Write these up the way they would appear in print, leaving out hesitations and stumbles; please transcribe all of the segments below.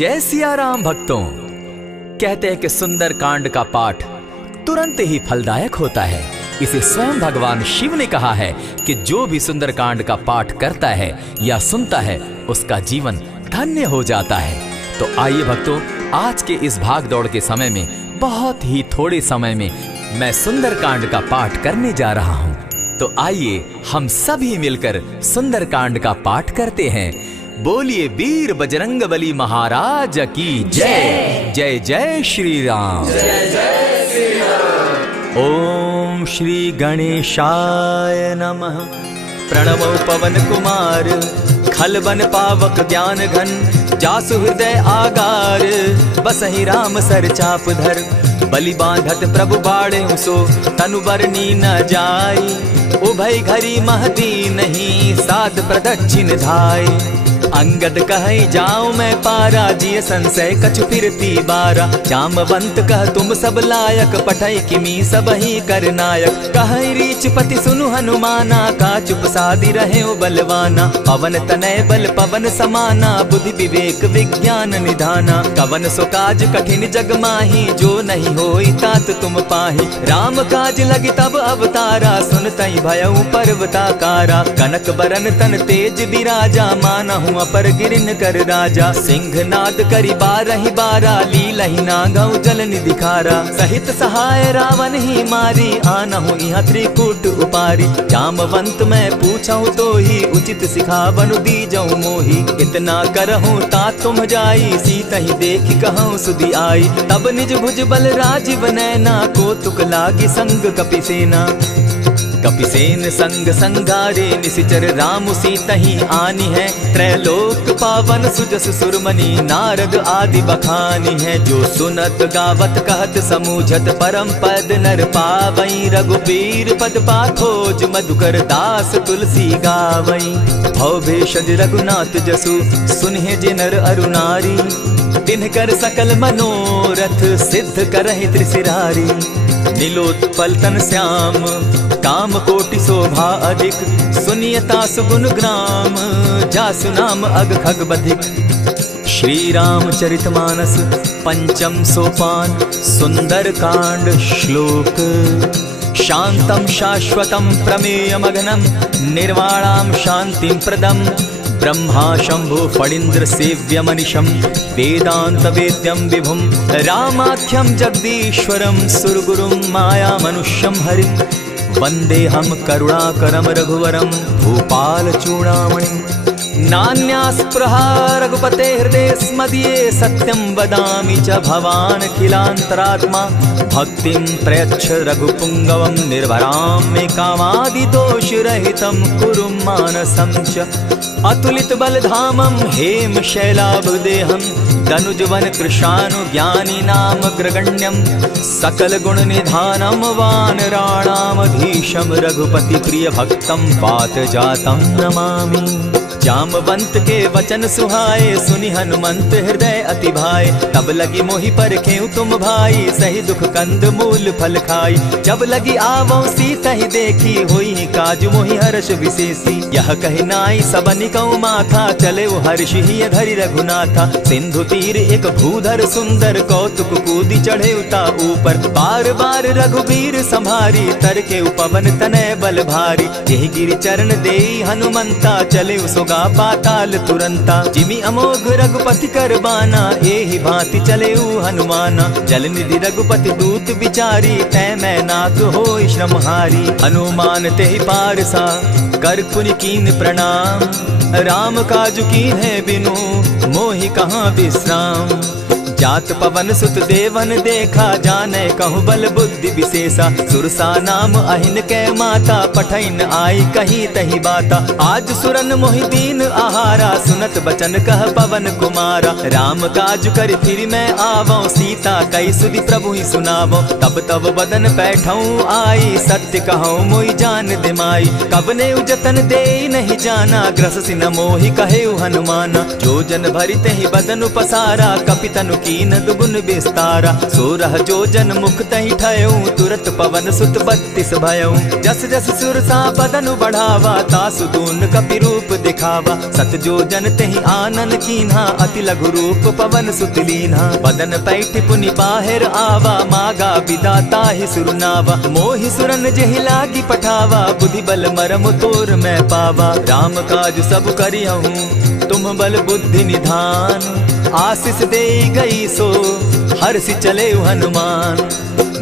जय सिया राम भक्तों। कहते हैं कि सुंदर कांड का पाठ तुरंत ही फलदायक होता है। इसे स्वयं भगवान शिव ने कहा है कि जो भी सुंदर कांड का पाठ करता है या सुनता है उसका जीवन धन्य हो जाता है। तो आइए भक्तों, आज के इस भाग दौड़ के समय में बहुत ही थोड़े समय में मैं सुंदर कांड का पाठ करने जा रहा हूँ। तो आइए हम सभी मिलकर सुंदर कांड का पाठ करते हैं। बोलिए वीर बजरंगबली महाराज की जय। जय जय श्री राम। जय जय श्री राम। ओम श्री गणेशाय नमः। प्रणवो पवन कुमार, खलबन पावक ज्ञान घन, जासु हृदय आगार, बसहि राम सर चाप धर, बलि बांधत प्रभु बाढ़े सो, तनु बरनी न जाई, उभय घरी महती नहीं, साध प्रदक्षिण धाय। अंगद कहे जाऊं मैं पारा, जिय संशय कछु फिरती बारा, जामवंत कह तुम सब लायक, पठै किमी सब ही कर नायक। कहे रीच पति सुनु हनुमाना, का चुप सादी रहे बलवाना, पवन तनय बल पवन समाना, बुद्धि विवेक विज्ञान निधाना। कवन सो काज कठिन जग माही, जो नहीं होई तात तुम पाही। राम काज लगी तब अवतारा, सुनतई भयउ पर्वताकारा। कनक बरन तन तेज बिराजा, मानहु अपर गिरिन कर राजा। सिंहनाद करि बारहि बारा, लीलहि नागौ जल निधि खारा। सहित सहाय रावण ही मारी, आनहु इहाँ त्रिकूट उपारी। जामवंत मैं पूछऊं तो ही, उचित सिखावनु दीजऊं मोही। इतना करहूं तात तुम जाई, सीतहि देखि कहूं सुधि आई। तब निज भुज बल राजीव नैना, को तुक लागी संग कपिसेना। कपिसेन संग संगारे, निशिचर राम सीतहि आनी है। त्रैलोक पावन सुजस सुरमणि, नारद आदि बखानी है। जो सुनत गावत कहत समूझत, परम पद नर पावई। रघुबीर पद पाखोज, मधुकर दास तुलसी गावई। भव भेषज रघुनाथ जसु, सुनहि जे नर अरु नारी। तिनकर सकल मनोरथ, सिद्ध करहि त्रिशिरारी। नीलोत्पल तन श्याम, काम कोटि शोभा अधिक। सुनियता सुगुन ग्राम, जासु नाम अग खग बधिक। श्री रामचरित मानस पंचम सोपान, सुंदर कांड श्लोक। शांतम शाश्वतम प्रमेयमघनम, निर्वाणाम शांतिम प्रदम। ब्रह्मा शंभु फणीन्द्र सेव्य मनिशम, वेदांत वेद्यम विभुम। रामाख्यम जगदीश्वरम, सुरगुरुम माया मनुष्यम हरिम। वंदे हम करुणाकरम रघुवरम, भूपाल चूड़ामणिम। नान्यास्पृहा रघुपते हृदय स्मदीये, सत्यं वदामि च भवान् खिलान्तरात्मा। भक्तिं प्रयच्छ रघुपुङ्गवं, निर्भरां मे कामादिदोषरहितं, कुरु मानसं च। अतुलित बलधामं हेम शैलाभदेहं, तनुजवन कृशानुज्ञानी नाम ग्रगण्यं। सकल गुण निधानं वानराणामधीशं, रघुपति प्रिय भक्तं पात जातं नमामि। जामवंत के वचन सुहाए, सुनि हनुमंत हृदय अति भाए। तब लगी मोहि परखेउ तुम भाई, सही दुख कंद मूल फल खाई। जब लगी आवो सीतहि देखी, होई काज मोहि हर्ष विशेषी। यह कहि नाई सबनि कौ माथा, चले वो हर्ष ही धरि रघुनाथा। सिंधु तीर एक भूधर सुंदर, कौतुक कूदी चढ़े उता ऊपर। बार बार रघुबीर संभारी, तर के उपवन तनय बल भारी। यही गिरि चरण देई हनुमंता, चले सो पाताल तुरंता। जिमि अमोघ रघुपति कर बाना, एहि भांति चले हनुमाना। जल निधि रघुपति दूत बिचारी, तै मैं नाथ होई श्रमहारी। हनुमान तेहि पारसा, कर पुनि कीन प्रणाम। राम काज कीन है बिनु, मोहि कहाँ विश्राम। जात पवन सुत देवन देखा, जाने कहु बल बुद्धि विशेषा। सुरसा नाम अहिन कै माता, पठैन आई कही तही बाता। आज सुरन मोहि दीन आहारा, सुनत बचन कह पवन कुमारा। राम काज कर फिर मैं आवऊं, सीता कई सुधि प्रभु ही सुनावो। तब तब बदन बैठऊं आई, सत्य कहूं मोहि जान दिमाई। कबने उजतन दे नहीं जाना, ग्रस सिन मोहि कहे हनुमाना। जो जन भरित ही बदन पसारा, कपितनु कीन दुगुन विस्तारा। 16 जोजन मुख तहि ठयऊ, तुरत पवन सुत 32 भयऊ। जस जस सुरसा बदन बढ़ावा, तासु दून कपि रूप दिखावा। 7 जोजन तेहि आनन कीन्हा, अति लघु रूप पवन सुत लीन्हा। बदन पैठ पुनि बाहिर आवा, मागा विदाता ही सुरनावा। मोहि सुरन जेहि लागी पठावा, बुद्धि बल मरम तोर मैं पावा। राम काज सब करियहूँ, तुम बल बुद्धि निधान। आशीष दे गई सो हर्षि चले हनुमान।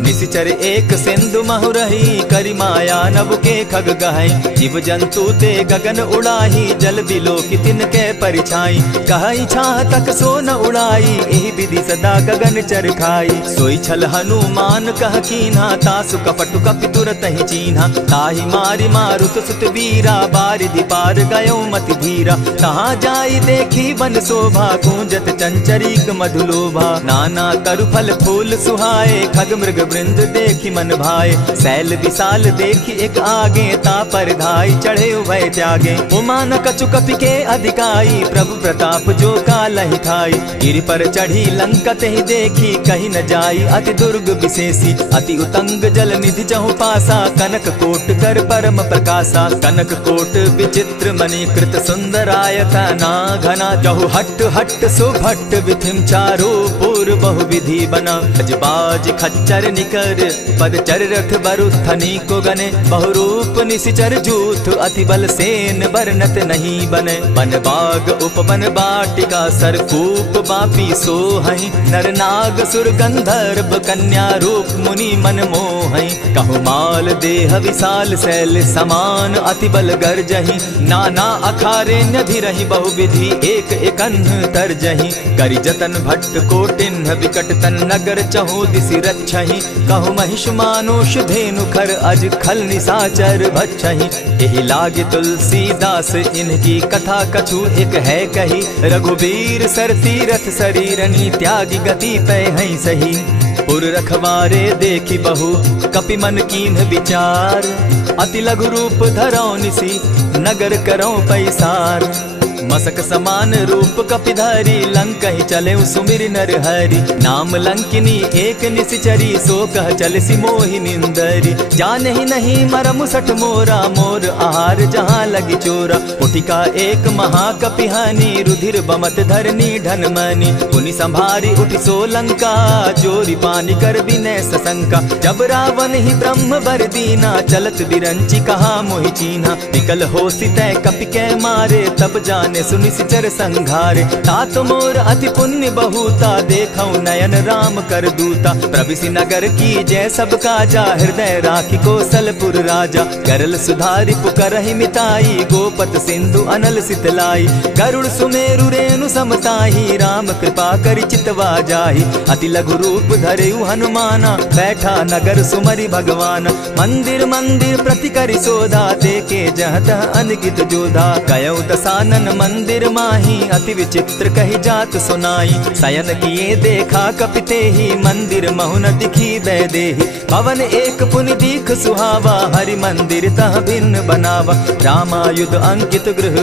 निशिचर एक सिंधु महु रही, करि माया नभ के खग गहई। जीव जंतु ते गगन उड़ाही, जल बिलो की तिनके परिछाई। कहई छाह तक सो न उड़ाई, एहि विधि सदा गगन चर खाई। सोई छल हनुमान कह कीन्हा, तासु कपटु कपि तुरत ही चीन्हा। ताहि मारि मारुत सुत वीरा, बारिधि पार गयो मति धीरा। तहाँ जाई देखी वन शोभा, गूंजत चंचरीक मधुलोभा। नाना तरु फल फूल सुहाए, खग मृग वृंद देखी मन भाए। सैल विशाल देखी एक आगे, ता पर धाई चढ़े उभय त्यागे। उमान कछु कपि के अधिकाई, प्रभु प्रताप जो कालहि खाई। गिरि पर चढ़ी लंका तेहि देखी, कहीं न जाई अति दुर्ग विशेषी। अति उतंग जल निधि जहु पासा, कनक कोट कर परम प्रकाशा। कनक कोट विचित्र मणि कृत सुंदरायता ना घना। जहु हट हट सुभट विधिम चारो पूर्व बहु विधि बना। अजबाज खच्चर निकर पदचर रथ बरुथनी को गने। बहुरूप निशिचर जूथ, अति बल सेन बरनत नहीं बने। बन बाग उपवन बाटिका, सरकूप बापी सोहई। नर नाग सुर गंधर्व, कन्या रूप मुनि मन मोहई। कहु माल देह विशाल शैल समान, अति बल गर्जही। नाना अखारे न्यधिरहि बहुविधि, एक एकन्ह तरजही। करि जतन भट्ट कोटिन्ह, विकट तन नगर चहु दिसि रक्षहि। कहु महिष मानुष धेनु खर, अज खल निशाचर भक्षहि। एहि लागे तुलसीदास, इनकी कथा कछु एक है कही। रघुबीर सर तीरथ शरीरनी, त्यागी गति पै हई सही। पुर रखवारे देखी बहु, कपि मन कीन्ह विचार। अति लघु रूप धरौ निसी, नगर करौ पैसार। मसक समान रूप कपिधारी, लंकहि चले सुमिर नर हरि। नाम लंकिनी एक निशिचरी, सो कह चल सी मोहि निंदरी। जानहि नहीं मरम सठ मोरा, मोर आहार जहाँ लगी चोरा। उठिका एक महाकपिहानी, रुधिर बमत धरनी ढनमनी। पुनि संभारी उठि सो लंका, जोरी पानी कर विनय सशंका। जब रावण ही ब्रह्म बर दीना, चलत बिरंची कहा मोहि चीन्हा। निकल हो सितै कपि कै मारे, तब जाने सुनि सिचर संघारे। तात मोर अति पुण्य बहुता, देखौ नयन राम कर दूता। प्रविशि नगर की जय सब काजा, हृदय राखी कौशलपुर राजा। करल सुधारि पुकरहि मिताई, गोपत सिंधु अनल सितलाई। गरुड़ सुमेरु रेणु समताही, राम कृपा करि चितवा जाहि। अति लघु रूप धरेउ हनुमाना, बैठा नगर सुमरि भगवान। मंदिर मंदिर प्रति करि सोधा, देखे जहत अनगित जोधा। कयौ दसानन मंदिर माही, अति विचित्र कही जात सुनाई। शयन किए देखा कपिते ही, मंदिर महु न दिखी वैदेही। भवन एक पुनि दीख सुहावा, हरि मंदिर तह भिन्न बनावा। रामायुध अंकित गृह,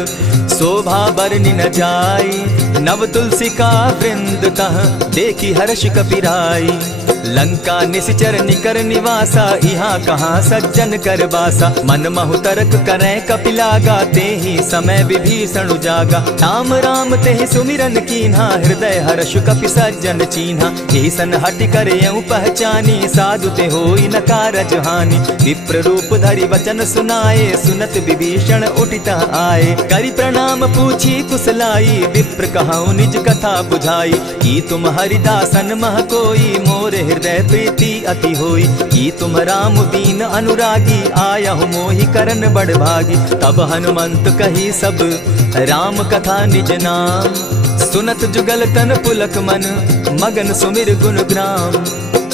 शोभा बरनि न जाई। नव तुलसी का वृंद तह, देखी हर्ष कपिराई। लंका निशिचर निकर निवासा, यहाँ कहाँ सज्जन कर बासा। मन महु तरक करै कपिलागा, तेहि समय विभीषण जागा। राम राम तेहि सुमिरन कीन्हा, हृदय हर्ष कपि सज्जन चीन्हा। एहि सन हटि कर यूं पहचानी, साधु ते होई न कारज हानि। विप्र रूप धरि वचन सुनाए, सुनत विभीषण उठित आए। करि प्रणाम पूछी कुशलाई, विप्र कहौ निज कथा बुझाई। की तुम हरिदासन मह कोई, मोर हृदय प्रीति अति होई। की तुम राम दीन अनुरागी, आयहु मोहि करन बड़ भागी। तब हनुमंत कही सब राम कथा निज नाम। सुनत जुगल तन पुलक मन, मगन सुमिर गुण ग्राम।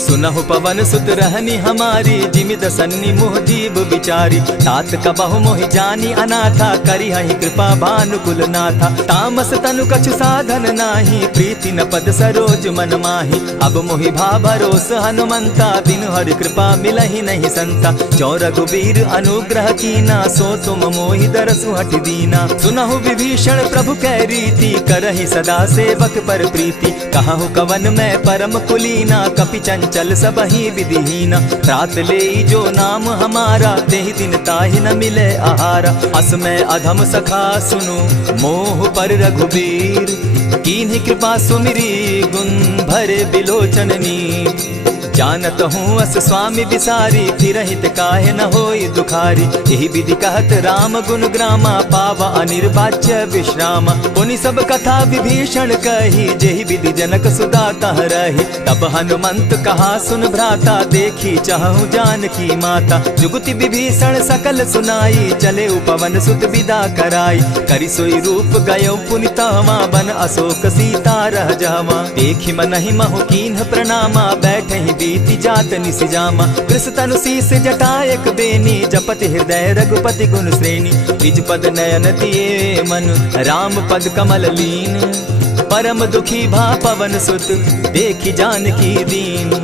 सुनहु पवन सुत रहनी हमारी, जिमित सन्नी मुह जीव विचारी। तात कबहु मोहि जानी अनाथा, करी हहि कृपा भानुकुल नाथा। तामस तनु कछु साधन नाही, प्रीति न पद सरोज मन माही। अब मोहि भा भरोस हनुमंता, बिनु हरि कृपा मिलहि नहीं संता। जो रघुबीर अनुग्रह कीना, सो तुम मोहि दरसु हठ दीना। सुनहु विभीषण प्रभु कै रीति, करहि सदा सेवक पर प्रीति। कहु कवन मैं परम कुलीना, कपि चंचल सबहि विधिहीना। त्रात लेई जो नाम हमारा, तेहि दिन ताहि न मिले आहारा। अस मैं अधम सखा सुनु, मोह पर रघुबीर। कीन्ही कृपा सुमिरी, गुण भरे बिलोचन नीर। जानत हूँ अस स्वामी विसारी, फिरहित काहे न होई दुखारी। यही विधि कहत राम गुण ग्रामा, पावा अनिर्वाच्य विश्राम। पुनि सब कथा विभीषण कही, जेहि विधि जनक सुदा कह रही। तब हनुमंत कहा सुन भ्राता, देखी चाहूँ जानकी माता। जुगति विभीषण सकल सुनाई, चले उपवन सुत विदा कराई। करि सोई रूप गयो पुनि तहवा, बन अशोक सीता रह जावा। देखी मनहि महु कीन्ह प्रणामा, बैठे बीति जात निसिजामा। कृष तनु शीस जटायक बेनी, जपति हृदय रघुपति गुण श्रेणी। निज पद नयन दिए मन, राम पद कमल लीन। परम दुखी भा पवन सुत, देखी जानकी दीन।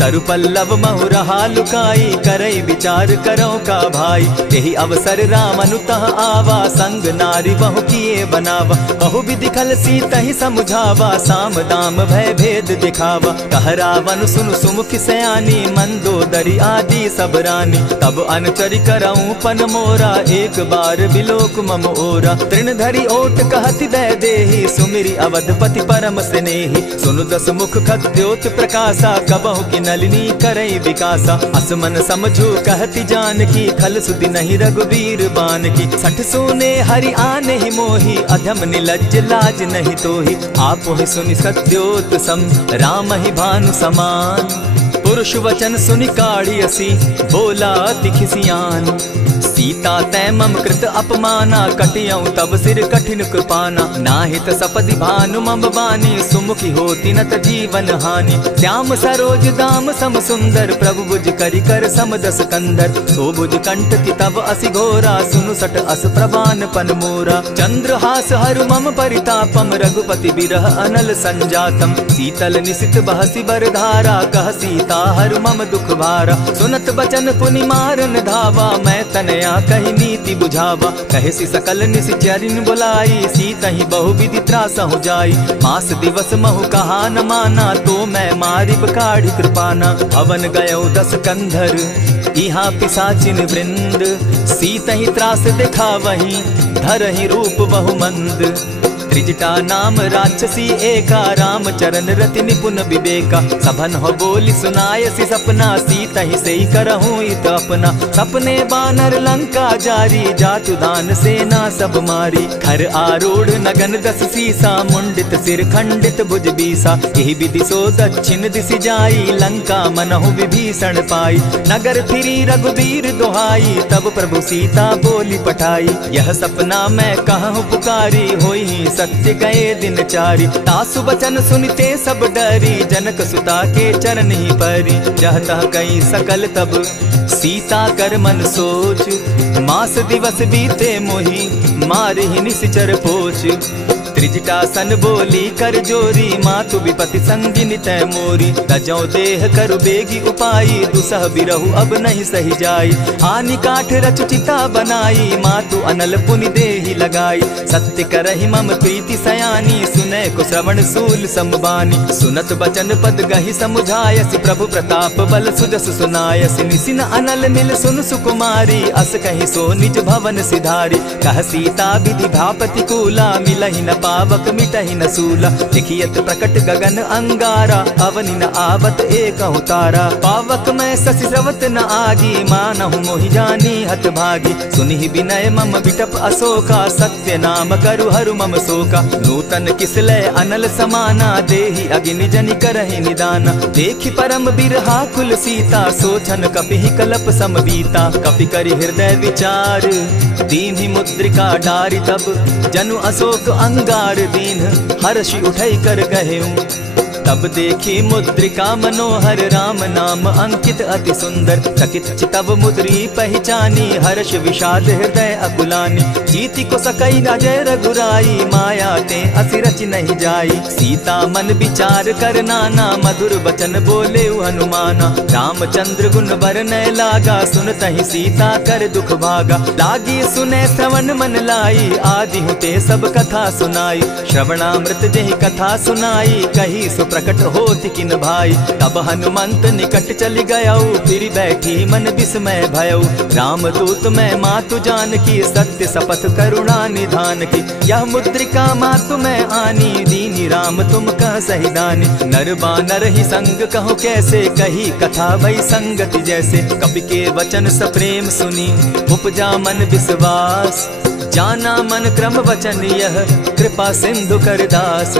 तरु पल्लव महु रहा लुकाई, करई विचार करो का भाई। यही अवसर राम अनुतः आवा, संग नारी बहु किए बनावा। बहु विधि खल सीतहि समुझावा, साम दाम भय भेद दिखावा। कह रावण सुनु सुमुख सयानी, मंदोदरी आदि सब रानी। तब अनुचरि करऊं पन मोरा, एक बार बिलोक मम ओरा। तृण धरि ओट कहति दय देहि, सुमिरि अवधपति परम स्नेही। सुनु दस मुख खद्योत प्रकाशा, कबहु की नलिनी करई विकासा। असमन समझो कहती जानकी, खल सुधि नहीं रघुबीर बान की। सठ सोने हरि आने ही मोही, अधम निलज्ज लाज नहीं तोही। आपो ही सुनि सत्योत सम, राम ही भानु समान। पुरुष वचन सुनि काढ़ी असी, बोला अति खिसियान। सीता तै मम कृत अपमाना, कटियऊ तब सिर कठिन कृपाना। नाहित सपदि भानु मम बानी, सुमुखी होती नत जीवन हानि। श्याम सरोज दाम सम सुंदर, प्रभु बुझ करि कर सम दस कंदर। सो बुझ कंठ की तब असि घोरा, सुनु सट अस प्रवान पन मोरा। चंद्रहास हरु मम परितापम, रघुपति बिरह अनल संजातम। शीतल निशित बहसी बरधारा, कह सीता हरु मम दुख भारा। सुनत बचन पुनि मारन धावा, मैं तनया कही नीति बुझावा। कहे सकल निश्चरिन बुलाई, सीतहि बहु विधि त्रास हो जाई। मास दिवस महु कहा न माना, तो मैं मारिब काढ़ी कृपाना। भवन गयो दस कंधर, इहाँ पिशाचिन वृंद। सीतहि त्रास दिखावहि, धरहि रूप बहु मंद। त्रिजटा नाम राक्षसी एका, राम चरण रति निपुण विवेका। सभन हो बोली सुनायसी सपना, सीतहि सेई करहूँ इत अपना। सपने बानर लंका जारी, जातु दान सेना सब मारी। खर आरूढ़ नगन दस सीसा, मुंडित सिर खंडित भुज बीसा। यही विधि सो दक्षिण दिशि जाई, लंका मनहु विभीषण पाई। नगर फिरी रघुबीर दोहाई, तब प्रभु सीता बोली पठाई। यह सपना मैं कहूँ पुकारी, होई सत्य गए दिन चारी। तासु बचन सुनते सब डरी, जनक सुता के चरण ही परी। जहतः कई सकल तब सीता कर मन सोच, मास दिवस बीते मोही, मारे ही निश्चर पोच। त्रिजटा सन बोली कर जोरी, मातु विपति संगिनी तै मोरी। तजौ देह करु बेगी उपाई, दुसह बिरहु अब नहीं सही जाई। आनी काठ रच चिता बनाई, मातु अनल पुनि देहि लगाई। सत्य करहि मम प्रीति सयानी, सुनै को श्रवण सूल संबानी। सुनत बचन पद गहि समुझायसि, प्रभु प्रताप बल सुजस सुनायसि। निसिन अनल मिल सुन सुकुमारी, अस कहि सो निज भवन सिधारी। कह सीता विधि भा प्रतिकूला, मिलहि न पावक मिटहि न सूला। लिखियत प्रकट गगन अंगारा, अवनि न आवत एक तारा। पावक मैं शशि स्रवत न आगी, मानहु मोहि जानी हत भागी। सुनिहि विनय मम बिटप अशोका, सत्य नाम करु हरु मम शोका। नूतन किसलय अनल समाना, देहि अगिनि जनि करहि निदाना। देखि परम बिरहा कुल सीता, सोचन कपिहि कलप सम बीता। कपि करि हृदय विचार, दीन्हि मुद्रिका डारि। तब जनु अशोक अंगार दीन, हर्षि उठै कर गहेऊ। तब देखी मुद्रिका मनोहर राम नाम अंकित अति सुंदर। चकित चितव मुद्री पहचानी हर्ष विषाद हृदय अकुलानी। जीति को सकई न जय रघुराई माया ते असि रचि नहीं जाई। सीता मन विचार कर नाना मधुर बचन बोले हनुमाना। रामचंद्र गुण बरनय लागा सुनतहि सीता कर दुख भागा। लागी सुने श्रवण मन लाई आदि हुते सब कथा सुनाई। श्रवणामृत जेहि कथा सुनाई कही सो प्रकट होति किन भाई। तब हनुमंत निकट चली गयऊ फिर बैठी मन विस्मय भयऊ। रामदूत मैं मातु जान की सत्य शपथ करुणा निधान की। यह मुद्रिका मातु मैं आनी दीनी राम तुम कह सही दानी। नर बानर ही संग कहो कैसे कही कथा भई संगति जैसे। कवि के वचन सप्रेम सुनी उपजा मन विश्वास। जाना मन क्रम वचन यह कृपा सिंधु कर दास।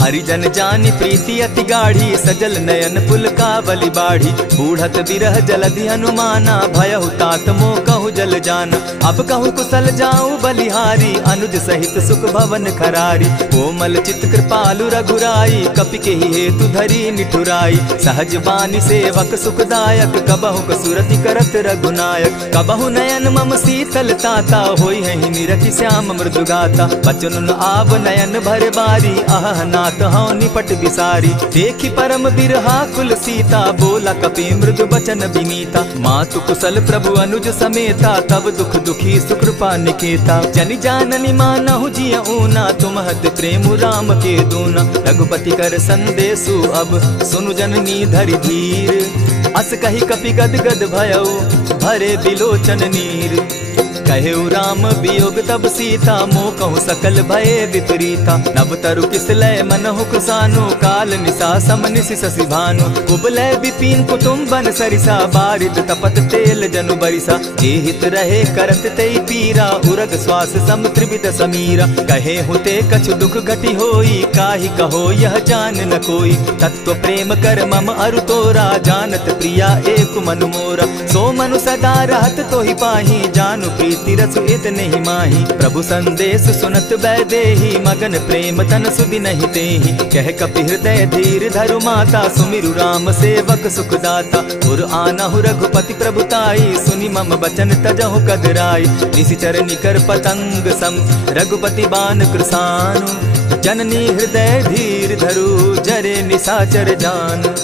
हरिजन जानी प्रीति अति गाढ़ी सजल नयन पुलकावली बाढ़ी। बूढ़त विरह जलधि हनुमाना भयहु तात मोह कहु जल जाना। अब कहु कुशल जाऊं बलिहारी अनुज सहित सुख भवन खरारी। कोमल चित कृपालु रघुराई कपि के ही हेतु धरी निठुराई। सहज बानी सेवक सुखदायक कबहु कसुरति करत रघुनायक। कबहु नयन मम शीतल ताता होई है निरखि श्याम मृदु गाता। बचन आब नयन भर बारी आह नाथ हौ निपट बिसारी। देखी परम बिरहा कुल सीता बोला कपि मृदु बचन विनीता। मातु कुशल प्रभु अनुज समेता तब दुख दुखी सुकृपा निकेता। जनि जाननी मानहु जिय ऊना तुम्हत प्रेम राम के दूना। रघुपति कर संदेशु अब सुनु जननी धरि धीर। अस कही कपि गद गद भयऊ भरे बिलोचन नीर। कहेउ राम वियोग तब सीता मोह कहु सकल भये विपरीता। नव तरु किसलय मनहु कुसानु काल निशा समनिशि शशि भानु। कुबलय विपिन कुटुम्बन सरिसा बारिद तपत तेल जनु बरिसा। जे हित रहे करत तेई पीरा उरग श्वास सम त्रिविध समीरा। कहे हुते कछु दुख घटी होई काहि कहो यह जान न कोई। तत्व प्रेम कर मम अरु तोरा जानत प्रिया एक मनु मोरा। सो मनु सदा रहत तोहि पाही जानु प्रीति रसु इतने ही माही। प्रभु संदेश सुनत बैदेही मगन प्रेम तन सुधि नहीं तेहि। कह कपि हृदय धीर धरु माता सुमिरु राम सेवक सुखदाता। उर आनहु रघुपति प्रभुताई सुनि मम बचन तजहु कदराई। निशिचर निकर पतंग सम रघुपति बान कृसानु। जननी हृदय धीर धरु जरे निशाचर जान।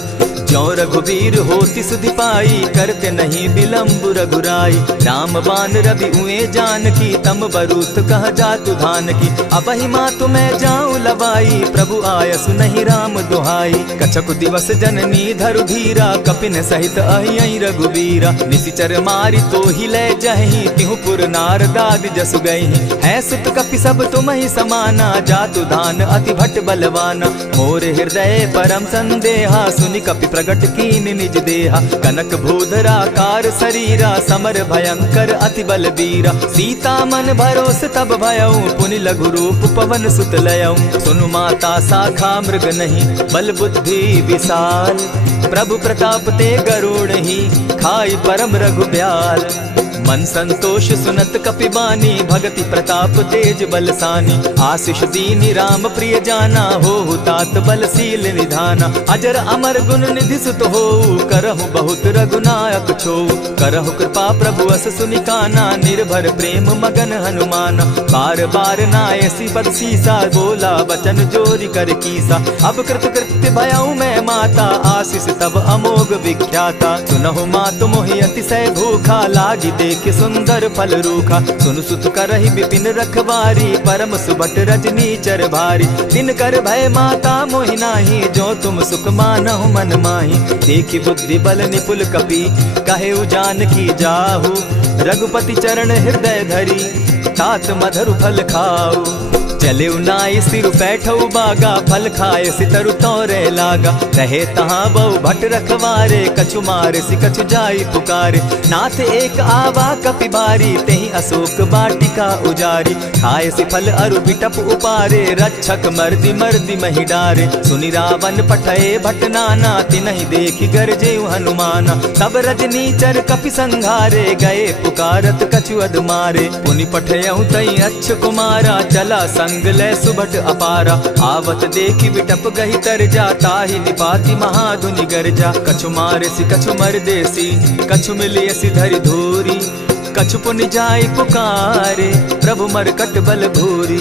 ज्यों रघुवीर होति सुधि पाई करते नहीं विलम्ब रघुराई। राम बान रवि उए जान की तम बरूथ कह जातु धान की। अबहि मातु मैं जाऊं लवाई प्रभु आयसु नहीं राम दुहाई। कछक दिवस जननी धरु धीरा कपिन सहित अहियहि रघुवीरा। निशिचर मारी तो ही ले जहि तिहु पुर नार दाद जसु गई। है सुत कपि सब तुम ही समाना जातु धान अति भट बलवाना। मोर हृदय परम संदेहा सुनि कपि प्रगट कीन निज देहा। कनक भूधरा कार शरीरा समर भयंकर अति बलबीरा। सीता मन भरोस तब भयऊ पुनि लघु रूप पवन सुत लयऊ। सुनु माता शाखा मृग नहीं बल बुद्धि विशाल। प्रभु प्रताप ते गरुड़ ही खाई परम रघु ब्याल। मन संतोष सुनत कपि बानी भगति प्रताप तेज बलसानी। आशीष दीनी राम प्रिय जाना हो तात बलशील निधाना। अजर अमर गुण निधि सुत हो करहु बहुत रघुनायक छो। करहु कृपा प्रभु अस सुनिकाना निर्भर प्रेम मगन हनुमाना। बार बार नायसी पद सीसा बोला वचन जोरी कर कीसा। अब कृत कृत्य भयऊ मैं माता आशीष तब अमोघ विख्याता। सुनहु मातु मोहि अतिशय भूखा लागी देख सुंदर फल रूखा। सुनु सुत करहि विपिन रखवारी परम सुबट रजनी चर भारी। दिन कर भय माता मोहि नाही जो तुम सुख मानहु मन माही। देखि बुद्धि बल निपुल कपि कहे जान की जाहु। रघुपति चरण हृदय धरी तात मधुर फल खाऊ। चले नाई सिर बैठऊ बागा फल खाए सितरु तोरे लागा। रहे तहाँ बहु भट रखवारे कछु मारे सि कछु जाई पुकारे। नाथ एक आवा कपि बारी तेहि अशोक बाटिका उजारी। खाए सि फल अरु बिटप उपारे रक्षक मर्दि मर्दि महि डारे। सुनि रावण पठये भट नाना तिनहि देखि गरजे हनुमाना। सब रजनीचर कपि संघारे गए पुकारत कछु अध मारे। पुनि पठयऊ तई अच्छ कुमारा चला संग संग लय सुभट अपारा। आवत देखी विटप गही तर जाता ही निपाति महाधुनि गर्जा। कछु मारसी कछु मर देसी कछु मिलियसी धरि धूरी। कछु पुनि जाई पुकारे प्रभु मरकट बल भूरी।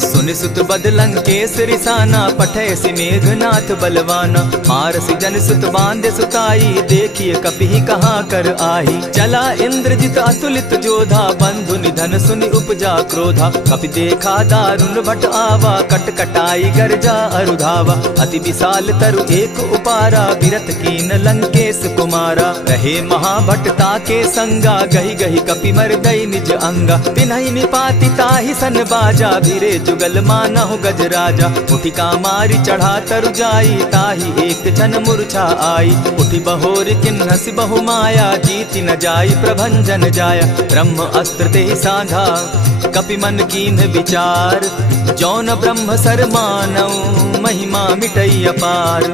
सुनि सुत बद लंकेश रिसाना पठैसी मेघनाथ बलवाना। मारसी जन सुत बांधे सुताई देखिए कपि कहाँ कर आही। चला इंद्रजित अतुलित जोधा बंधु निधन सुनि उपजा क्रोधा। कपि देखा दारुण भट आवा कट कटाई गर्जा अरुधावा। अति विशाल तरु एक उपारा विरत कीन लंकेश कुमारा। रहे महाभटता के संगा गही गही कपि मर्दई निज अंगा। तिन्हि निपाति ताहि सन बाजा भीरे जुगल मानहु गजराजा। उठिका मारी चढ़ा तरु जाई ताहि एक जन मूर्छा आई। उठि बहोर किन्हसि बहु माया जीति न जाई प्रभंजन जाया। ब्रह्म अस्त्र तेहि साधा कपि मन कीन विचार। जौन ब्रह्म सर मानऊ महिमा मिटई अपार।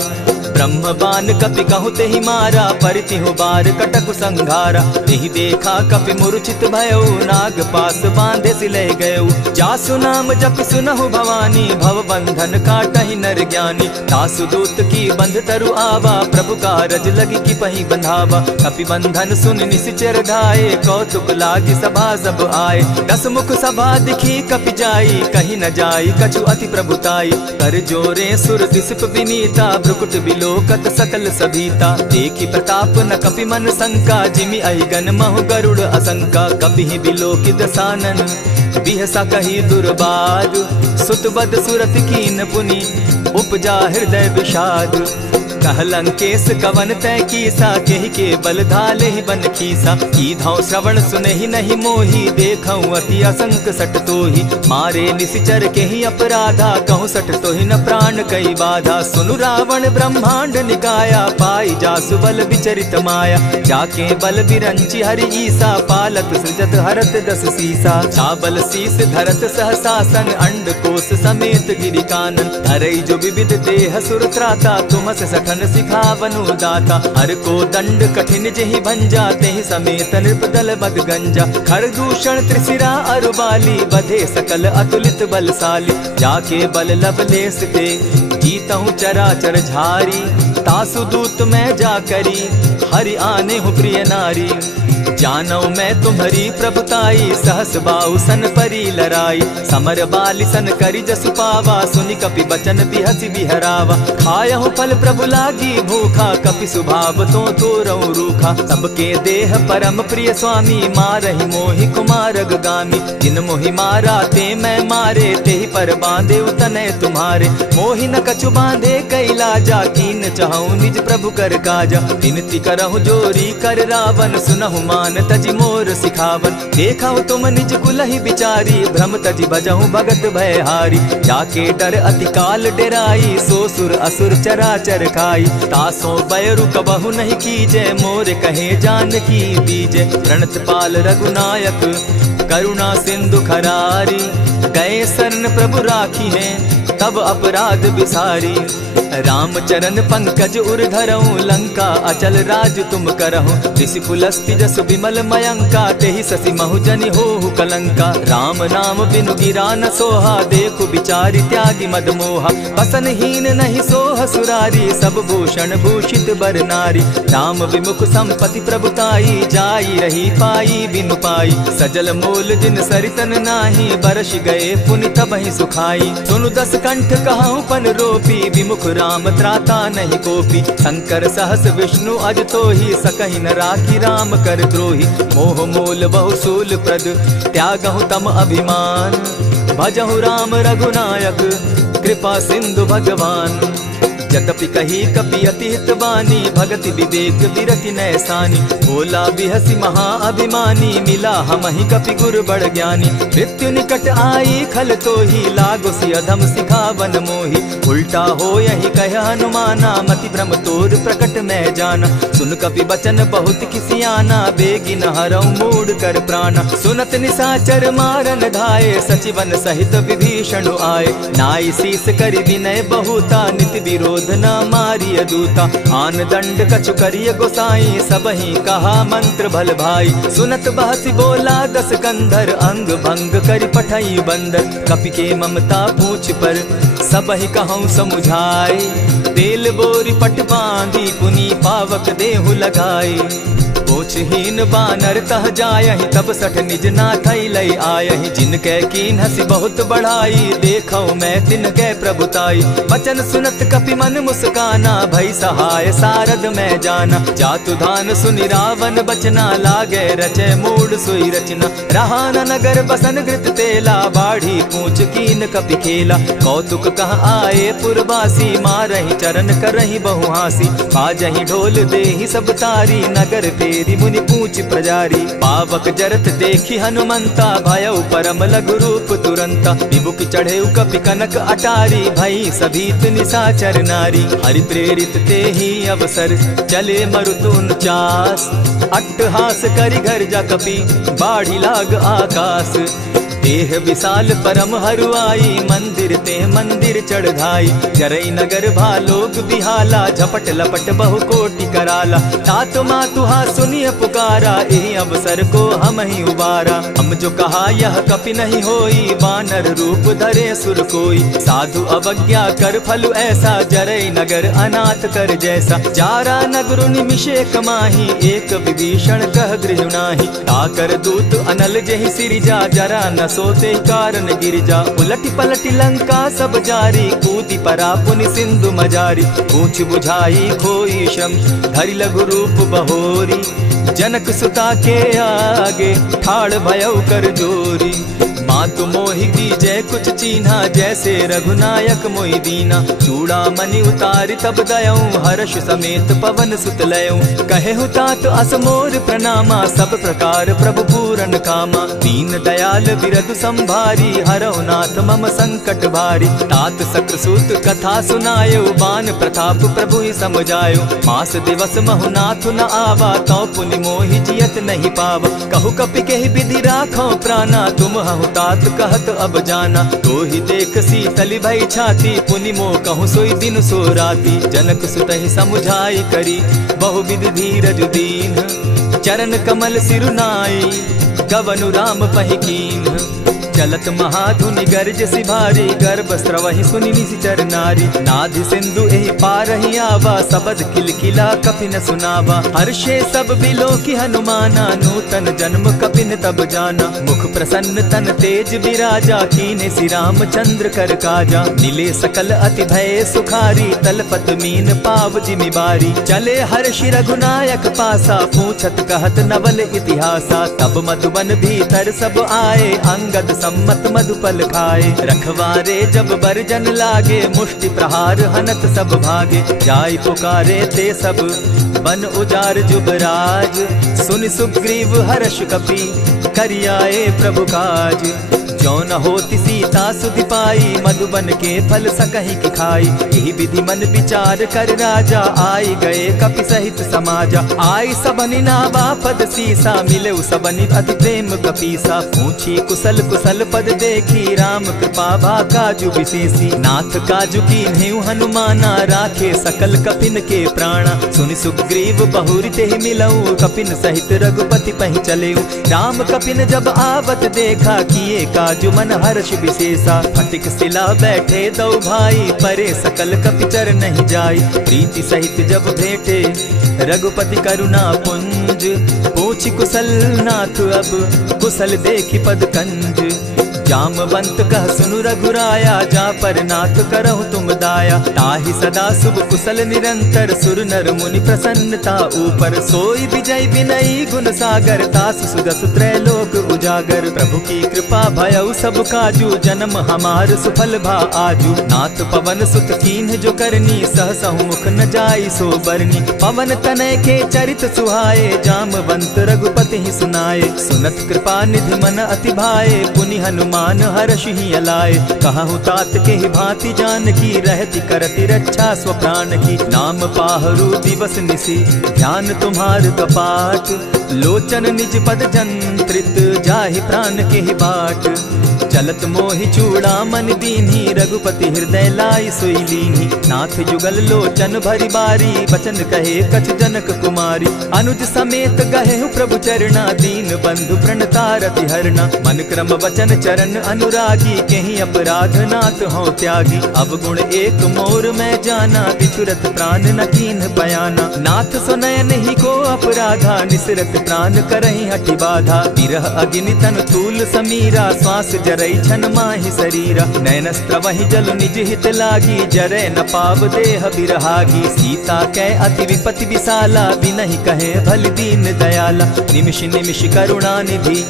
ब्रह्म बान कपि कहु तेहि मारा परितिहु बार कटक संघारा। तेहि देखा कपि मूर्छित भयउ नाग पास बांधे सिलय गयउ। जासु नाम जपि सुनहु भवानी भव बंधन काटहि नर ज्ञानी। तासु दूत की बंध तरु आवा प्रभु कारज लगी की पही बंधावा। कपि बंधन सुन निसिचर धाये कौतुक लागी सभा सब आए। 10 मुख सभा दिखी कपि जाई कहीं न जाई कछु अति प्रभुताई। कर जोरे सुर दिसप विनीता भ्रुकुट बिलोकत सकल सभीता। देखी प्रताप न कपि मन शंका जिमि अहिगन महु गरुड़ असंका। कपि बिलोकि दसानन बिहसा कही दुर्बाद। सुत बद सुरत कीन पुनि उपजा हृदय विषाद। कह लंकेश कवन तय कीसा केहि के बल धाले ही बन खीसा। की धौ श्रवण सुने ही नहीं मोही देखऊं अति असंक सट तोही। मारे निसिचर के ही अपराधा कहूँ सट तो ही न प्राण कई बाधा। सुनु रावण ब्रह्मांड निकाया पाई जासु बल विचरित माया। जाके बल बिरंची हरि ईसा पालत सृजत हरत 10 सीसा। चाबल शीस धरत सहसासन अंड कोश समेत गिरि कानन। धरई जो विविध देह सुर त्राता तुमस सठन सिखावनु दाता। हर को दंड कठिन जेहि भंजा तेहि समेत नृपदल बद गंजा। खर दूषण त्रिशिरा अरुबाली बधे सकल अतुलित बलशाली। जाके बल लवलेस ते जीतहु चराचर झारी। तासु दूत मैं जा करी हरि आने हूँ प्रिय नारी। जानौ मैं तुम्हारी प्रभुताई सहस बाहु सन परी लराई। समर बाली सन करी जसु पावा सुनि कपि बचन बिहसि बिहरावा। खायहु फल प्रभु लागी भूखा कपि सुभाव तो तोरऊ रूखा। सबके देह परम प्रिय स्वामी मारहि मोहि कुमारग गामी। जिन मोहि मारा ते मैं मारे तेहि पर बांधे उतने तुम्हारे। मोहि न कछु बांधे कैलाजा कीन चाहूं निज प्रभु कर काजा। विनती करहु जोरी कर रावण सुनहु मान तजि मोर सिखावन। देखा तुम निज कुलहि बिचारी भ्रम तजि भजहु भगत भयहारी। जाके डर अति काल डेराई सो सुर असुर चराचर खाई। तासो बैरु कबहु नहीं कीजे मोर कहे जानकी बीजे। प्रणत पाल रघुनायक करुणा सिंधु खरारी। गए शरण प्रभु राखी है तब अपराध बिसारी। रामचरण पंकज उर धरऊं लंका अचल राज तुम करहु। ऋषि पुलस्ति जस विमल मयंका तेहि ससि महु जनि होहु कलंका। राम नाम बिनु गिरा न सोहा देखु बिचारी त्यागी मद मोहा। बसन हीन नहीं सोह सुरारी सब भूषण भूषित बर नारी। राम विमुख संपति प्रभुताई जाई रही पाई बिनु पाई। सजल मोल जिन सरितन नाही बरस गए पुनि तबहि सुखाई। सुनु 10 कंठ कहाऊं पन रोपी विमुख राम त्राता नहीं कोपी। शंकर सहस विष्णु अज तो ही सकहि न राखी राम कर द्रोही। मोह मोल बहुसूल प्रद त्यागहु तम अभिमान। भजहु राम रघुनायक कृपा सिंधु भगवान। यद्यपि कही कपि अति हितवानी भगति विवेक विरति नैसानी। बोला बिहसी महा अभिमानी मिला हमहि कपि गुर बड़ ज्ञानी। मृत्यु निकट आई खल तो ही लागो सि अधम सिखावन मोही। उल्टा हो यही कह हनुमाना मति भ्रम तोर प्रकट मैं जाना। सुन कपि बचन बहुत किसियाना बेगी न हरऊ मूड कर प्राणा। सुनत निसाचर मारन धाये सचिवन सहित विभीषण आए। नाई शीस करि विनय बहुता नित विरोध क्रोध न मारिय दूता। आन दंड कछु करिय गोसाई, सबहि कहा मंत्र भल भाई। सुनत बहसी बोला दस कंधर, अंग भंग करि पठई बंदर। कपि के ममता पूछ पर, सबहि कहूँ समुझाए। तेल बोरी पट बांधी, पुनि पावक देहु लगाए। पोछहीन बानर तह जायहि, तब सठ निज नाथई लई आयहि। जिनके कीन हसी बहुत बढ़ाई, देखौ मैं तिनके प्रभुताई। वचन सुनत कपि मन मुस्काना, भई सहाय सारद मैं जाना। जातु धान सुनि रावण बचना, लागे रचे मूड सोई रचना। रहा न नगर बसन घृत तेला, बाढ़ी पूछ कीन कपि खेला। कौतुक कह आए पुरवासी, मारहि चरण करहि बहु हासी। बाजहि ढोल देहि सब तारी, नगर तेरी मुनि पूछ प्रजारी। पावक जरत देखी हनुमंता, भयउ परम लघु रूप तुरंता। विमुख चढ़े कपि कनक अटारी, भई सभीत निशाचर नारी। हरि प्रेरित ते ही अवसर, चले मरुत 49। अट्टहास करि घर जा कपि, बाढ़ी लाग आकाश। देह विशाल परम हरुआई, मंदिर ते मंदिर चढ़ाई। जरई नगर भालोग बिहाला, झपट लपट बहु कोटि कराला। तात मातुहा सुनिय पुकारा, एहि अवसर को हम ही उबारा। हम जो कहा यह कपि नहीं होई, वानर रूप धरे सुर कोई। साधु अवज्ञा कर फल ऐसा, जरई नगर अनाथ कर जैसा। जारा नगर निमिषे कमाही, एक विभीषण कह गृह नाही। ताकर दूत अनल जहि सिरिजा, जरा न सोते कारण गिरिजा। उलटी पलटी लंका सब जारी, कूदी परा पुनि सिंधु मजारी। पूछ बुझाई खोई श्रम, धरि लघु रूप बहोरी। जनक सुता के आगे, ठाड़ भयउ कर जोरी। मातु मोहि दीजै कुछ चीन्हा, जैसे रघुनायक मोहि दीना। चूड़ामणि उतारि तब दयऊं, हर्ष समेत पवन सुत लयऊं। कहेहु तात असमोर प्रणामा, सब प्रकार प्रभु पूरन कामा। दीन दयाल बिरधु संभारी, हरौ नाथ मम संकट भारी। तात सक्रसूत कथा सुनायो, बान प्रताप प्रभु ही समझायो। मास दिवस महु नाथ न आवा, तौ पुनि मोहि जियत नहीं पावा। कहु कपि केहि विधि राखो प्राणा, तुम हहु तात कहत अब जाना। तो ही देख शीतल भई छाती, पुनि मो कहूँ सोई दिन सो राती। जनक सुतहि समुझाई करी, बहु विधि धीरज दीन। चरण कमल सिरुनाई, गवनु राम पहि कीन। चलत महाधुनि गर्ज सिभारी, गर्भ स्रवहि सुनि निशिचर नारी। नाधि सिंधु एहि पारहि आवा, सबद किलकिला कपि न सुनावा। हर्षे सब बिलोकि हनुमाना, नूतन जन्म कपि न तब जाना। मुख प्रसन्न तन तेज विराजा, कीने श्री रामचंद्र कर काजा। मिले सकल अति भय सुखारी, तलपत मीन पाव जिमि बारी। चले हर्षि रघुनायक पासा, पूछत कहत नवल इतिहासा। तब मधुबन भीतर सब आए, अंगद सम्मत मधुपल खाए। रखवारे जब बरजन लागे, मुष्टि प्रहार हनत सब भागे। जाय पुकारे ते सब, बन उजार जुबराज। सुनि सुग्रीव हर्ष कपि, करियाए प्रभु काज। जो न होती सीता सुधि पाई, मधुबन के फल सकहि की खाई। यही विधि मन विचार कर राजा, आई गए कपि सहित समाजा। आई सबनि नावा पद सीसा, मिले सबनि अति प्रेम कपीसा। पूछी कुशल कुशल पद देखी, राम कृपा भा काजु विशेषी। नाथ काजु कीन्हेउ हनुमाना, राखे सकल कपिन के प्राणा। सुनि सुग्रीव बहुरि तेहि मिलऊ, कपिन सहित रघुपति पहि चलेऊ। राम कपिन जब आवत देखा, किए काजु मन हर्ष विशेषा। फटिक सिला बैठे दो भाई, परे सकल कपि चर नहीं जाई। प्रीति सहित जब भेटे, रघुपति करुणा पुंज। पूछि कुशल नाथ अब, कुशल देखि पद कंज। जामवंत कह सुनु रघुराया, जा पर नाथ करहु तुम दाया। ताहि सदा शुभ कुशल निरंतर, सुर नर मुनि प्रसन्नता ऊपर। सोई विजय विनयी गुण सागर, तास सुदस त्रैलोक उजागर। प्रभु की कृपा भयउ सब काजू, जन्म हमार सुफल भा आजू। नाथ पवन सुत कीन्ह जो करनी, सहसहु मुख न जाई सो बरनी। पवन तनय के चरित सुहाए, जामवंत रघुपति ही सुनाए। सुनत कृपा निधि मन अति भाए, पुनि हनुमान हर्ष ही अलाए। कहूँ तात के ही भांति जान की, रहती करती रक्षा स्व प्राण की। नाम पाहरु दिवस निसी, ध्यान तुम्हार कपाट। लोचन निज पद जंत्रित, जाहि प्राण के ही बाट। चलत मोहि चूड़ामन दीन्ही, रघुपति हृदय लाई सोई लीन्ही। नाथ जुगल लोचन भरी बारी, बचन कहे कछ जनक कुमारी। अनुज समेत गहे प्रभु चरणा, दीन बंधु प्रणतारति हरना। मन क्रम वचन चरण अनुरागी, कहीं अपराध नाथ हो त्यागी। अब गुण एक मोर में जाना, बिछुरत प्राण न कीन बयाना। नाथ सुनयन ही को अपराधा, निसरत प्राण करहि हठि बाधा। विरह अग्नि तन तूल समीरा, श्वास जरई छन माहि शरीरा। नयनस्त्र वही जल निज हित लागी, जरै न पाव देह बिरहागी। सीता कै अति विपति विशाला, बिनहि कहे भल दीन दयाला। निमिष निमिष करुणा निधि,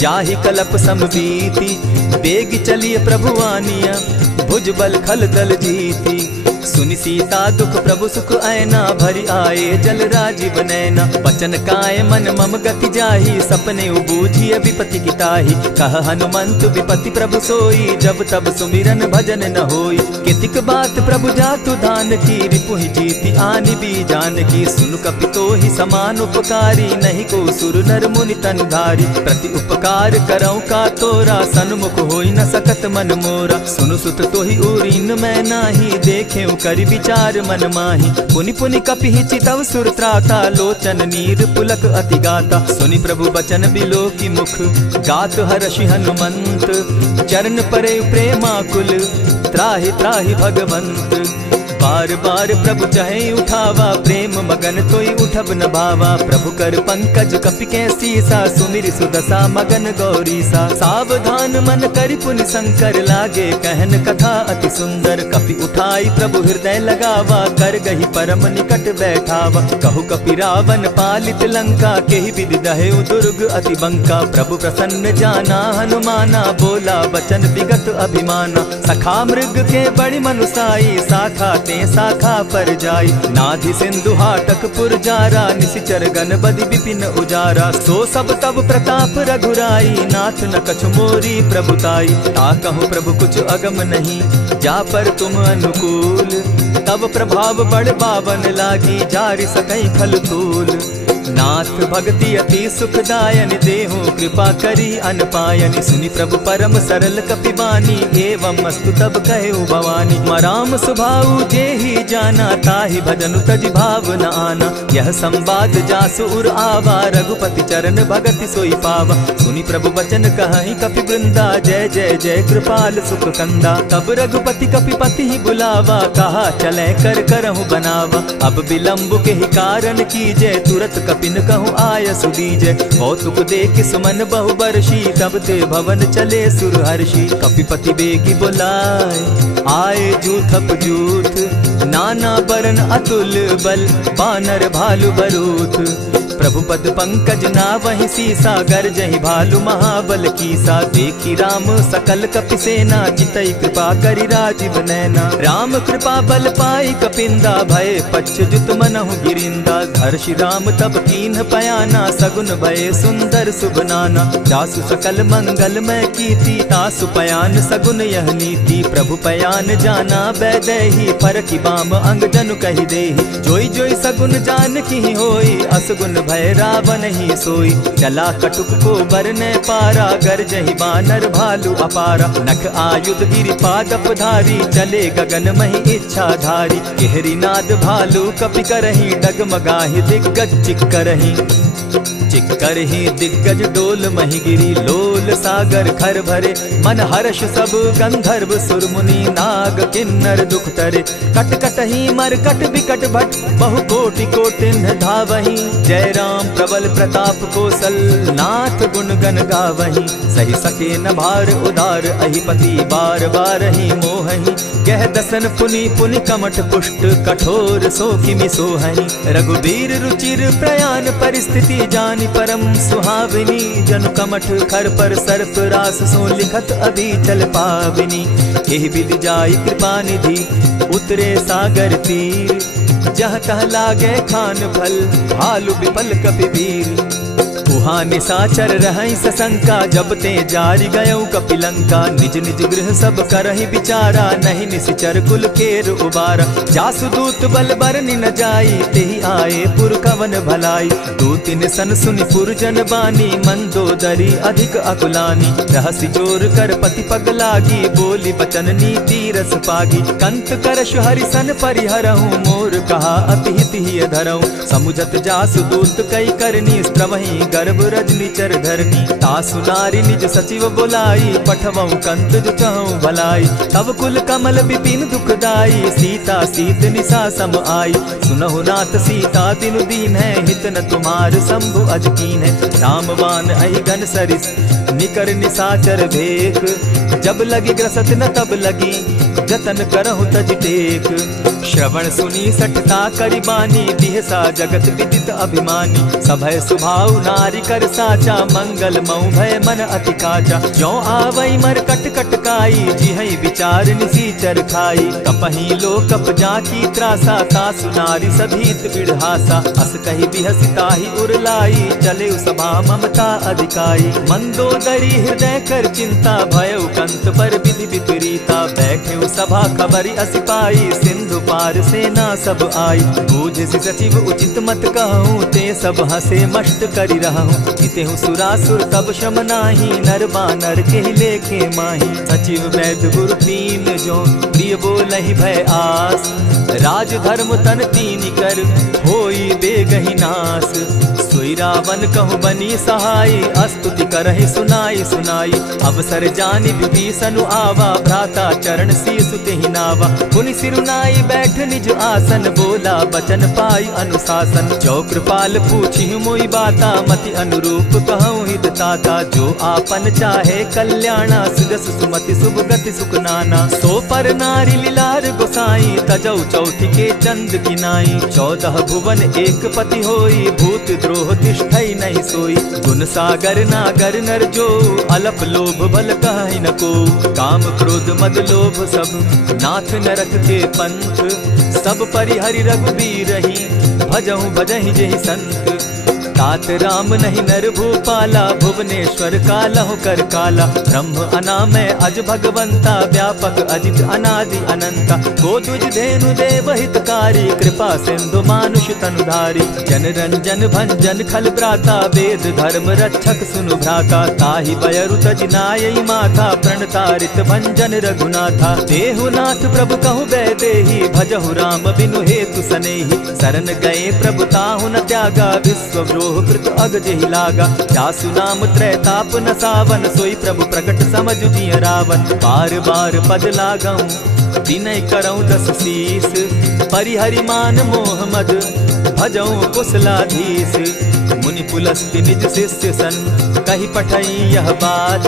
जाहि कलप समबीति। बेग चलिए प्रभु आनिया, भुजबल खल दल जीती। सुनि सीता दुख प्रभु सुख ऐना, भरी आए जल राजीव नैना। वचन काय मन मम गति जाहि, सपने बूझिय विपति किताहि। कह हनुमंत विपति प्रभु सोई, जब तब सुमिरन भजन न होई। कितिक बात प्रभु जातु धान की, रिपुहि जीति आनि भी जान की। सुन कपितोहि समान उपकारी, नहीं को सुर नर मुनि तन धारी। प्रति उपकार करौ का तोरा, सन्मुख होई न सकत मन मोरा। सुनु सुत तोहि उरीन मैं नाही, देखे करि विचार मन माहि। पुनि पुनि कपिहि चितव सुर त्राता, लोचन नीर पुलक अति गाता। सुनि प्रभु बचन बिलो की मुख, गात हर्षि हनुमंत। चरण परे प्रेमाकुल, त्राहि त्राहि भगवंत। बार बार प्रभु चहे उठावा, प्रेम मगन तोई उठब न भावा। प्रभु कर पंकज कपि के सीसा, सुमिर सुदशा मगन गौरीसा। सावधान मन करि पुनि शंकर, लागे कहन कथा अति सुंदर। कपि उठाई प्रभु हृदय लगावा, कर गही परम निकट बैठावा। कहु कपि रावण पालित लंका, केहि विधि दहेउ दुर्ग अति बंका। प्रभु प्रसन्न जाना हनुमाना, बोला वचन विगत अभिमाना। सखा मृग के बड़ी मनुसाई, साखा शाखा पर जाई। नाधि सिंधु हाटक पुर जारा, निशिचर गण बदि विपिन उजारा। सो सब तब प्रताप रघुराई, नाथ न कछु मोरी प्रभुताई। ता कहूँ प्रभु कुछ अगम नहीं, जा पर तुम अनुकूल। तब प्रभाव बड़ बावन लागी, जारि सकई खल तूल। नाथ भक्ति अति सुखदायन, देहु कृपा करी अनपायनि। सुनि प्रभु परम सरल कपिबानी, एवं मस्तु तब कहे भवानी। मराम सुभाऊ जेहि जाना, ताहि भजनु तज भाव न आना। यह संवाद जासु उर आवा, रघुपति चरण भगति सोई पावा। सुनि प्रभु बचन कहि कपि वृंदा, जय जय जय कृपाल सुख कंदा। तब रघुपति कपिपति ही बुलावा, कहा चले कर करहु बनावा। अब विलंब के ही कारण कीजय, तुरत कपिन कहूँ आय सुदीजय। कौतुक देख सुमन बहु बरसी, तब ते भवन चले सुर हर्षि। कपिपति बेगी बुलाए, आए जूथप जूथ। नाना बरन अतुल बल, बानर भालु बरूथ। प्रभु पद पंकज नावहि सीसा, गर्जहि भालु महाबल कीसा। देखी राम सकल कपि सेना, चितई कृपा करि राजीव नैना। राम कृपा बल पाई कपिंदा, भय पच्युत मनहु गिरिंदा। हर्षि राम तब कीन्ह पयाना, सगुन भय सुंदर शुभ नाना। जासु सकल मंगल में कीर्ति, तासु पयान सगुन यह नीति। प्रभु पयान जाना बैदेही, फरकि बाम अंग जनु कहि देहि। जोई जोई सगुन जान की होई, असगुन भय रावण ही सोई। चला कटुक को बरने पारा, गरजहि बानर भालु अपारा। नख आयुध गिरि पादप धारी, चले गगन महि इच्छा धारी। केहरी नाद भालु कपि करहि, डगमगाहि दिग्गज चिक्करहि। चिक्करहि दिग्गज डोल महि गिरी, लोल सागर खर भरे। मन हर्ष सब गंधर्व सुर मुनि, नाग किन्नर दुख तरे। कट कटहि मरकट बिकट भट, बहु कोटि कोटिन्ह धावहि। जय राम प्रबल प्रताप कौशल, नाथ गुण गण गावहि। सही सके न भार उदार, अहिपति बार बार ही मोहहि। कह दसन पुनि पुनि कमठ पुष्ट, कठोर सो किमि सोहहि। रघुबीर रुचिर प्रयाण परिस्थिति, जानि परम सुहाविनी। जनु कमठ खर पर सर्प रास, सो लिखत अभी चल पाविनी। एहि विधि जाई कृपा निधि, उतरे सागर तीर। जह तह लागे खान फल, भालु विपल कपि वीर। उहाँ निशाचर रहई सशंका, जब ते जारी गयऊ कपिलंका। निज निज गृह सब करहि विचारा, नहीं निशिचर कुल केर उबारा। जासु दूत बल बरनि न जाई, तेहि आए पुर कवन भलाई। दूतिन सन सुनि पुरजन बानी, मंदोदरी अधिक अकुलानी। रहसि जोर कर पति पग लागी, बोली बचन नीति रस पागी। कंत करश हरि सन परिहरहूँ, मोर कहा अति हित ही धरऊँ। समुझत जासु दूत कई करनी, स्त्रवहि गर्भ रजनी चर धरनी। तासु नारी निज सचिव बोलाई, पठवऊँ कंत जो चहूँ भलाई। तब कुल कमल विपिन दुखदाई, सीता सीत निशा सम आई। सुनहु नाथ सीता बिनु दीन है, हित न तुम्हार शंभु अजकीन है। रामवान अहि घन सरिस निकर निशाचर भेक, जब लगी ग्रसत न तब लगी, जतन करहु तज टेक। श्रवण सुनी सठता करिबानी, दिहसा जगत विदित अभिमानी। सभय सुभाव नारी कर साचा, मंगल मऊ भय मन अति काचा। ज्यों आवई मर कट कट काई, जिहई विचार निसीचर खाई। कपही लो कप जाकी त्रासा, तासु नारी सभीत बिढ़ासा। अस कही बिहसी ताहि उरलाई, चले सभा ममता अधिकाई। मंदोदरी हृदय कर चिंता, भयउ कंत पर विधि विपरीता। बैठे सभा खबरी असी पाई, सिंधु पार सेना सब आई। बूझ सचिव उचित मत कहूँ, ते सब हसे मष्ट करि रहूँ। इतेहु सुरासुर तब शम नाही, नर बानर के लेखे माही। सचिव वैद्य गुरु तीन जो, प्रिय बोलहि भय आस। राज धर्म तन तीन कर, होई बेगहि नास। सोई रावण कहु बनी सहाय, स्तुति करहि सुनाई सुनाई। अवसर जानि विभीषण आवा, भ्राता चरण शीस तेहि नावा। मुनि सिरुनाई बैठ निज आसन, बोला बचन पाई अनुशासन। जो कृपाल पूछि मोई बाता, मति अनुरूप कहूँ हित ताता। जो आपन चाहे कल्याणा, सुजस सुमति शुभ गति सुख नाना। सो पर नारी लीलार गोसाई, तजौ चौथि के चंद किनाई। 14 भुवन एक पति होई, भूत द्रोह तिष्ठई नहीं सोई। गुण सागर नागर नर जो, अलप लोभ बल कहि न को। काम क्रोध मद लोभ सब, नाथ नरक के पंथ। सब परिहरि रघुबीर रही, भजहु भजहि जेहि संत। तात राम नहीं नर भूपाला, भुवनेश्वर कालहु कर काला। ब्रह्म अनामय अज भगवंता, व्यापक अजित अनादि अनंता। को तुझ धेनु देव हितकारी, कृपा सिंधु मानुष तनुधारी। जन रंजन भंजन खल भ्राता, वेद धर्म रक्षक सुनु भ्राता। ताहि बयरु तज नायई माथा, प्रणतारित भंजन रघुनाथा। देहुनाथ प्रभु कहु बैदेही, भजहु राम बिनु हेतु सनेही। शरण गए प्रभु ताहु न त्यागा, विश्व कृत अग जेहि लागा। जासु नाम त्रैताप न सावन, सोई प्रभु प्रकट समझ जिय रावण। बार बार पद लागऊं, विनय करऊं 10 शीस। परिहरि मान मोह मद, भजऊं कुशलाधीश। मुनि पुलस्ति निज शिष्य सन, कही पठई यह बात।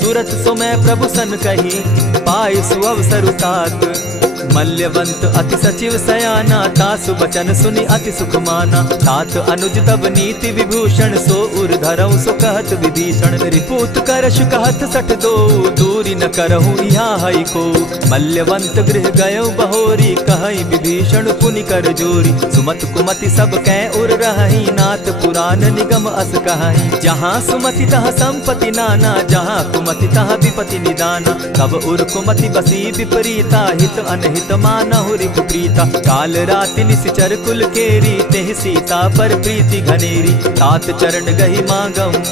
तुरत सो मैं प्रभु सन कही, पाई सुअवसर तात। मल्यवंत अति सचिव सयाना, तासु बचन सुनि अति सुख माना। तात अनुज तब नीति विभूषण, सो उर धरऊं सो कहत विभीषण। रिपुत करश कहत सठ दो, दूरी न करहूँ यहाँ हई को। मल्यवंत गृह गयो बहोरी, कहई विभीषण पुनि कर जोरी। सुमत कुमति सब कै उर रहई, नाथ पुराण निगम अस कहई। जहाँ सुमति तहाँ संपत्ति नाना, जहाँ कुमति तहाँ विपति निदाना। तब उर कुमति बसी विपरीता, हित अनहित मानहु रिपु प्रीता। काल राति निशिचर कुल केरी, तेहि सीता पर प्रीति घनेरी। तात चरण गही मांगऊं,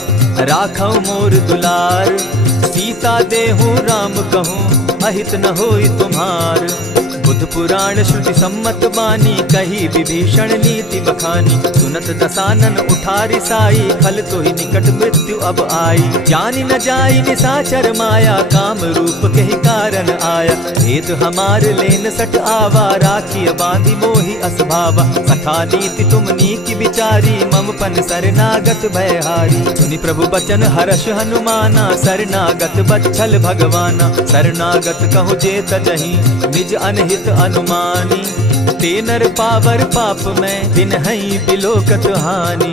राखऊं मोर दुलार। सीता देहूं राम कहूं, अहित न होई तुम्हार। बुध पुराण श्रुति सम्मत बानी, कही विभीषण नीति बखानी। सुनत दसानन उठारी साई, खल तो ही निकट मृत्यु अब आई। जानी न जाई निशाचर माया, काम रूप के ही कारण आया। भेद हमार लेन सट आवा, राखिय बांधी मोहि असभावा। सखा नीति तुम नीति विचारी, मम पन शरणागत भयहारी। सुनि प्रभु बचन हर्ष हनुमाना, शरणागत बच्छल भगवाना। शरणागत कहु जे तजहि, निज अनहित अनुमानी। ते नर पावर पाप में, दिन हई बिलोकत हानि।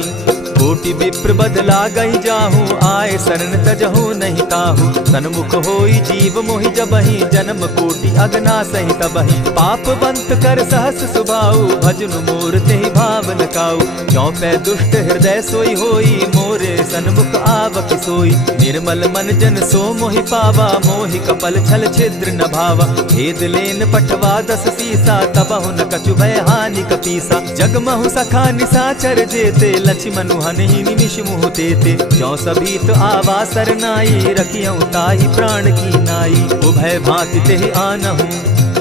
कोटि विप्र बदला गई जाहू, आए शरण तजहू नहीं ताहू। सन्मुख होई जीव मोहि जबहि, जन्म कोटि अगना सही तबहि। पाप बंत कर सहस सुभाऊ, भजनु मोर तेहि भाव न काऊ। चौपै दुष्ट हृदय सोई होई, मोरे सन्मुख आवक सोई। निर्मल मन जन सो मोहि पावा, मोहि कपल छल छिद्र न भावा। भेद लेन पठवा 10 सीसा, तबहु न कछु भय हानि कपीसा। जगमहु सखा निसाचर जेते, लक्ष्मण हनहि निमिष मुह तेते। जो सभी तो आवा सरनाई, रखियौ ताहि प्राण की नाई। उभय भांति तेहि आनहु,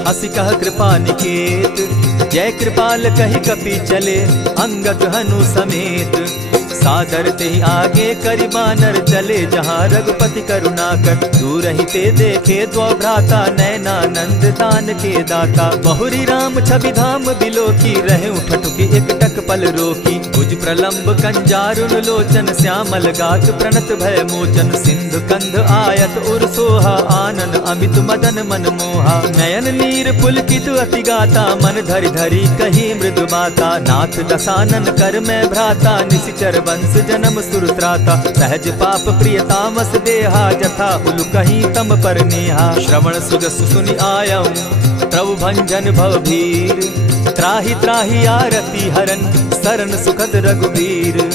हसी कह कृपा निकेत। जय कृपाल कहि कपि चले, अंगद हनु समेत। सादर ते आगे करि बानर चले, जहाँ रघुपति करुणाकर। दूर ही ते देखे द्वौ भ्राता, नैनानंद दान के दाता। बहुरी राम छवि धाम बिलोकी, रहे उठठुकी एक टक पल रोकी। भुज प्रलंब कंजारुन लोचन, श्यामल गात प्रणत भय मोचन। सिंधु कंध आयत उर सोहा, आनन अमित मदन मन मोहा। नयन नीर पुलकित अति गाता, मन धरि धरि कही मृदु बाता। नाथ दसानन कर मैं भ्राता, निशिचर वंश जन्म सुरत्राता। सहज पाप प्रिय तामस देहा, जथा उलु कहीं तम पर नेहा। श्रवण सुजस सुनि आयऊ, प्रभु भंजन भव भीर। त्राहि त्राहि आरती हरन, सरन सुखद रघुबीर।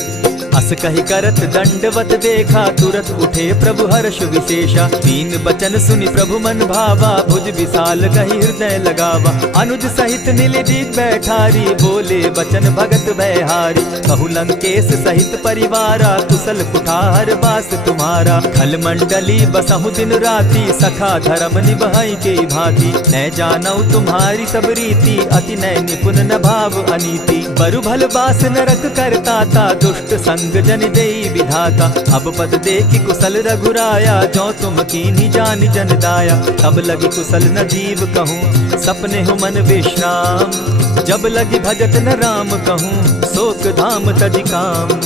अस कहि करत दंडवत देखा, तुरत उठे प्रभु हर्ष विशेषा। दीन बचन सुनि प्रभु मन भावा, भुज विशाल कहि हृदय लगावा। अनुज सहित नीलदीप बैठारी, बोले बचन भगत भयहारी। कहु लंकेश सहित परिवारा, कुशल कुठार बास तुम्हारा। खल मंडली बसहु दिन राति, सखा धर्म निभाई के भांति। न जानऊ तुम्हारी सब रीति, अति नय निपुण न भाव अनीति। बरु भल बास नरक करताता, दुष्ट संग जन देई विधाता। अब पद देखि कुशल रघुराया, जो तुम कीन्ही जानि जन दाया। तब लगी कुशल न जीव कहूँ, सपने हो मन विश्राम। जब लगी भजत न राम कहूँ, शोक धाम तजि काम।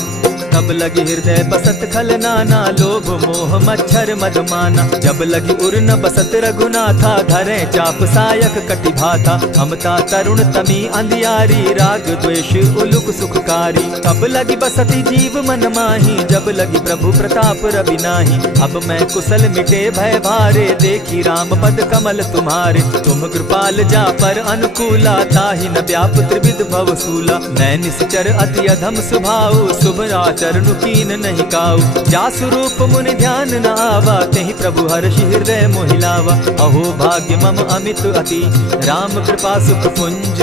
तब लगी हृदय बसत खल नाना, लोभ मोह मच्छर मदमाना। जब लगी उर न बसत रघुनाथा, धरे चाप सायक कटि भाता। ममता तरुण तमी अंधियारी, राग द्वेष उलुक सुखकारी। तब लगी बसती जीव मन माही, जब लगी प्रभु प्रताप रवि नाही। अब मैं कुशल मिटे भय भारे, देखी राम पद कमल तुम्हारे। तुम कृपाल जा पर अनुकूला, ताहि न व्याप त्रिविध भव सूला। मैं निश्चर अति अधम सुभाऊ, शुभ चरणु कीन नहीं काऊ। जासु रूप मुनि ध्यान न आवा, तेहि प्रभु हर्षि हृदय मोहिलावा। अहो भाग्य मम अमित अति, राम कृपा सुख पुंज।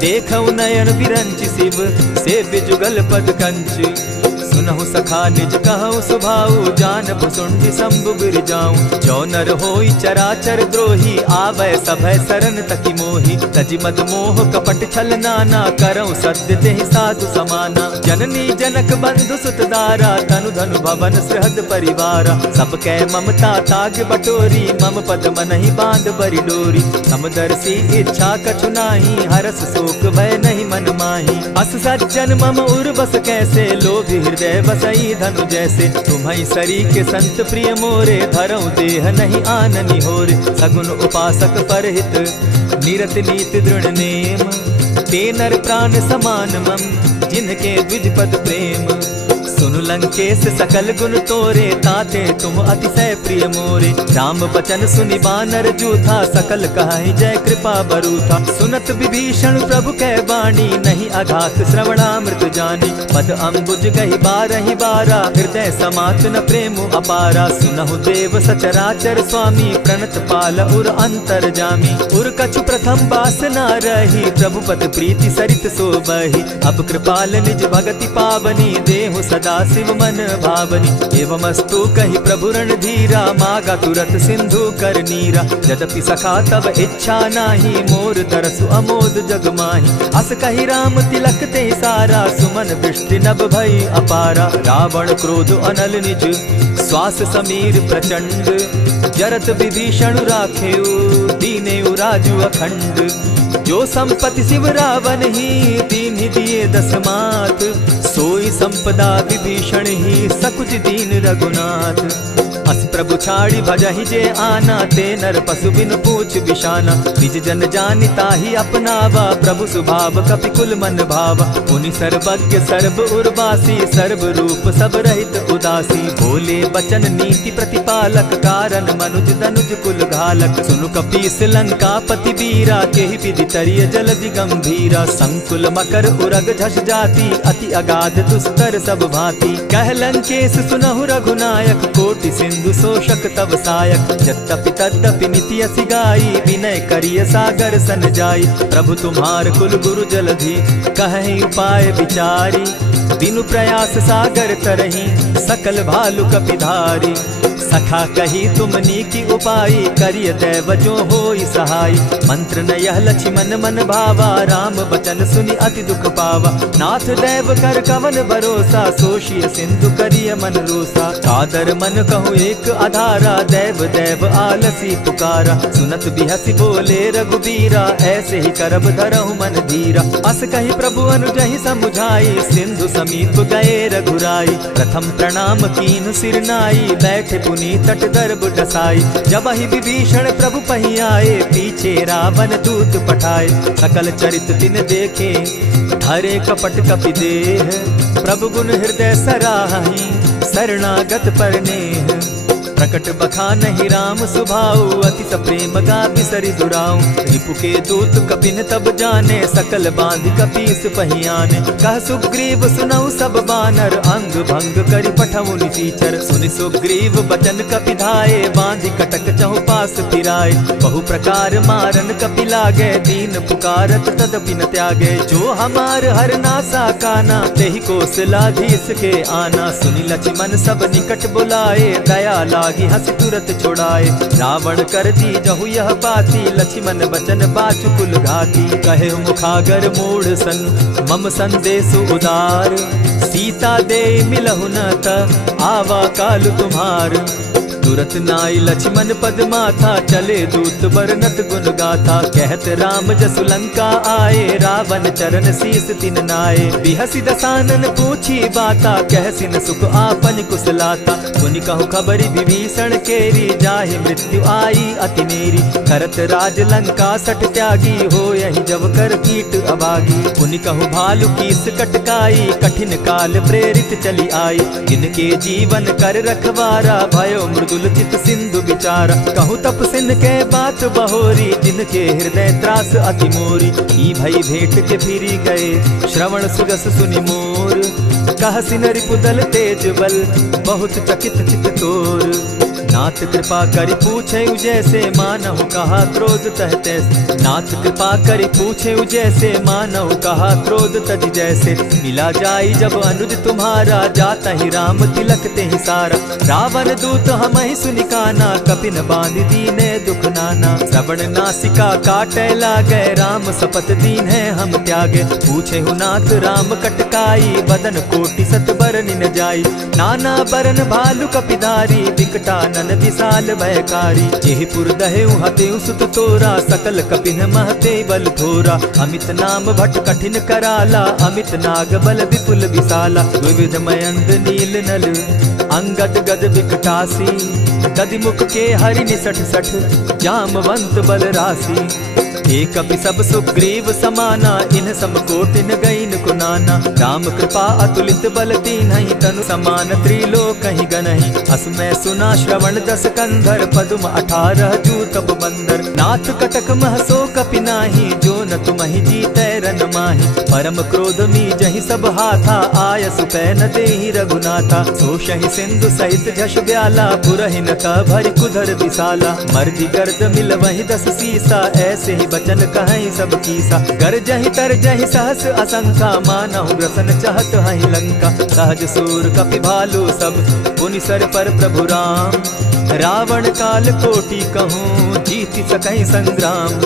देखऊ नयन विरंच शिव, सेव्य जुगल पद कंच। सुनहु सखा निज कहु सुभाऊ, जान भुसुंडि शंभु गिर जाऊं। जो नर होई चराचर द्रोही, आवे सभय सरन तकी मोही। तजि मद मोह कपट छल नाना, करऊं सत्य तेहि साधु समाना। जननी जनक बंधु सुत दारा, तनु धनु भवन सृहद परिवारा। सब कै ममता ताग बटोरी, मम पद मनहि बांध बरि डोरी। समदर्शी इच्छा कछु नाही, हरस शोक भय नहीं मन माही। अस सज्जन मम उर बस कैसे, लोभी हृदय बसई धनु जैसे। तुम्हारी सरी के संत प्रिय मोरे, धरऊं देह नहीं आननि होरे। सगुन उपासक परहित, निरत नीति दृढ़ नेम। ते नर प्राण समान मम, जिनके द्विज पद प्रेम। सुनु लंकेश सकल गुण तोरे, ताते तुम अतिशय प्रिय मोरे। राम बचन सुनि बानर जूथा, सकल कहाहि जय कृपा बरूथा। सुनत विभीषण प्रभु कै बाणी, नहीं अघात श्रवणामृत जानी। पद अम्बुज गहि बारहि बारा, हृदय समात न प्रेम अपारा। सुनहु देव सचराचर स्वामी, प्रणत पाल उर अंतर जामी। उर कछु प्रथम बास न रही, प्रभु पद प्रीति सरित सोबहि। अब कृपाल निज भगति पावनी, देहु सदा शिव मन भावनी। एवमस्तु कहि प्रभु रणधीरा, मागा तुरत सिंधु कर नीरा। यद्यपि सखा तब इच्छा नाही, मोर तरसु अमोद जग माही। अस कहि राम तिलक ते सारा, सुमन दृष्टि नभ भई अपारा। रावण क्रोध अनल निज, श्वास समीर प्रचंड। जरत विभीषण राखेउ, दीनेउ राजु अखंड। जो संपत्ति शिव रावण ही, दीन्हि दिए 10 मात। सोई संपदा विभीषण ही, सकुच दीन रघुनाथ। अस प्रभु छाड़ी भजहि जे आना, ते नर पशु बिन पूछ मुख बिशाना। निज जन जानिता ही अपनावा, प्रभु स्वभाव कपि कुल मन भावा। मुनि सर्वज्ञ सर्व उर्वासी, सर्व रूप सब रहित उदासी। बोले बचन नीति प्रतिपालक, कारण मनुज दनुज कुल घालक। सुनु कपीस लंकापति वीरा, केहि विधि तरिय जलधि गंभीरा। संकुल मकर उरग झष जाति, अति अगाध दुस्तर सब भांति। कह लंकेश सुनहु रघुनायक, कोटि सिंधु शोषक तब सायक। यद्यपि तद्यपि निति असि गाई, विनय करिय सागर सन जाई। प्रभु तुम्हार कुल गुरु जलधि, कहि उपाय विचारी। दिनु प्रयास सागर तरही, सकल भालु कपिधारी। सखा कही तुमनी की उपाई, करिय दैव जो होई सहाय। मंत्र न यह लक्ष्मण मन भावा, राम बचन सुनि अति दुख पावा। नाथ दैव कर कवन भरोसा, सोषिय सिंधु करिय मन रोसा। कादर मन कहूँ एक आधारा, दैव दैव आलसी पुकारा। सुनत बिहसी बोले रघुबीरा, ऐसे ही करब धरहु मन धीरा। अस कही प्रभु अनुजहि समुझाई, सिंधु समीप गए रघुराई। प्रथम प्रणाम कीन सिर नाई, बैठे पुनि तट दर्भ डसाई। जब ही विभीषण प्रभु पही आए, पीछे रावण दूत पठाए। सकल चरित तिन देखे, धरे कपट कपि देह। प्रभु गुण हृदय सराहि, शरणागत पर नेह। प्रकट बखानहि राम सुभाऊ, अति सप्रेम गा बिसरि दुराऊ। रिपु के दूत कपिन तब जाने, सकल बांधि कपीस पहियाने। कह सुग्रीव सुनऊ सब बानर, अंग भंग करि पठऊ निसीचर। सुनि सुग्रीव बचन कपि धाये, बांधि कटक चहु पास फिराए। बहु प्रकार मारन कपि लागे, दीन पुकारत तदपि न त्यागे। जो हमार हर नासा काना, तेहि कौशलाधीश के आना। सुनि लक्ष्मण सब निकट बुलाए, दया लागी हंस तुरत छुड़ाए। रावण कर दी जहु यह बाती, लक्ष्मण बचन बाचु कुल घाती। कहे मुखागर मूढ़ सन, मम संदेश उदार। सीता दे मिलहु न त, आवा काल तुम्हार। तुरत नाई लक्ष्मण पद माथा, चले दूत बरनत गुण गाथा। कहत राम जसु लंका आए, रावण चरण शीस तिन नाए। बिहसी दसानन पूछी बाता, कहसिन सुख आपन कुशलाता। सुनि कहु खबरि विभीषण केरी, जाहि मृत्यु आई अति नेरी। करत राज लंका सठ त्यागी, हो यही जब कर कीट अभागी। पुनि कहु भालु कीस कटकाई, कठिन काल प्रेरित चली आई। जिनके जीवन कर रखवारा, भयो मृदु चित सिंधु विचारा। कहु तप सिन के बात बहोरी, जिनके हृदय त्रास अति मोरी। ई भई भेंट के फिरी गए, श्रवण सुजस सुनि मोर। कह सिन रिपुदल तेज बल, बहुत चकित चित तोर। नाथ कृपा करि पूछे जैसे, मानहु कहा क्रोध तह तैसे। नाथ कृपा करि पूछे जैसे, मानहु कहा क्रोध तज जैसे। मिला जाई जब अनुज तुम्हारा, जाता ही राम तिलक ते ही सारा। रावण दूत हम ही सुनिकाना, कपिन बांध दीने दुख नाना। श्रवण नासिका काटे लागे, राम सपत दीन है हम त्यागे। पूछे हु नाथ राम कटकाई, बदन कोटि सत बरन न जाई। नाना बरन भालु कपिधारी, विकटानन विशाल भयकारी। जेहिपुर दहेउ हतेउ सुत तोरा, सकल कपिन महते बल थोरा। अमित नाम भट कठिन कराला, अमित नाग बल विपुल विशाला। विविध मयंद नील नल, अंगद गद विकटासी। गदि मुख के हरि निसठ सठ, जामवंत बल राशि। एक कपि सब सुग्रीव समाना, इन समकोटिन गईन कुनाना। राम कृपा अतुलित बल तीन्हि, तनु समान त्रिलोकहि गनहि। असमय सुना श्रवण दस कंधर, पदुम 18 जूतब बंदर। नाथ कटक महसो कपि नाही, जो न तुमहि जीतै रन माहि। परम क्रोध मी जहि सब हाथा, आय सुपै न देहि रघुनाथा। सोषहि सिंधु सहित झष ब्याला, पुरहि न भरि कुधर विशाला। मर्दि गर्द मिल वहि 10 सीसा, ऐसे ही बचन कहीं सब कीसा। गरजहि तरजहि सहस असंखा, मानहु ग्रसन चाहत हहि लंका। सहज सूर कपि भालु सब, पुनि सर पर प्रभु राम। रावण काल कोटि कहूँ, जीति सकहि संग्राम।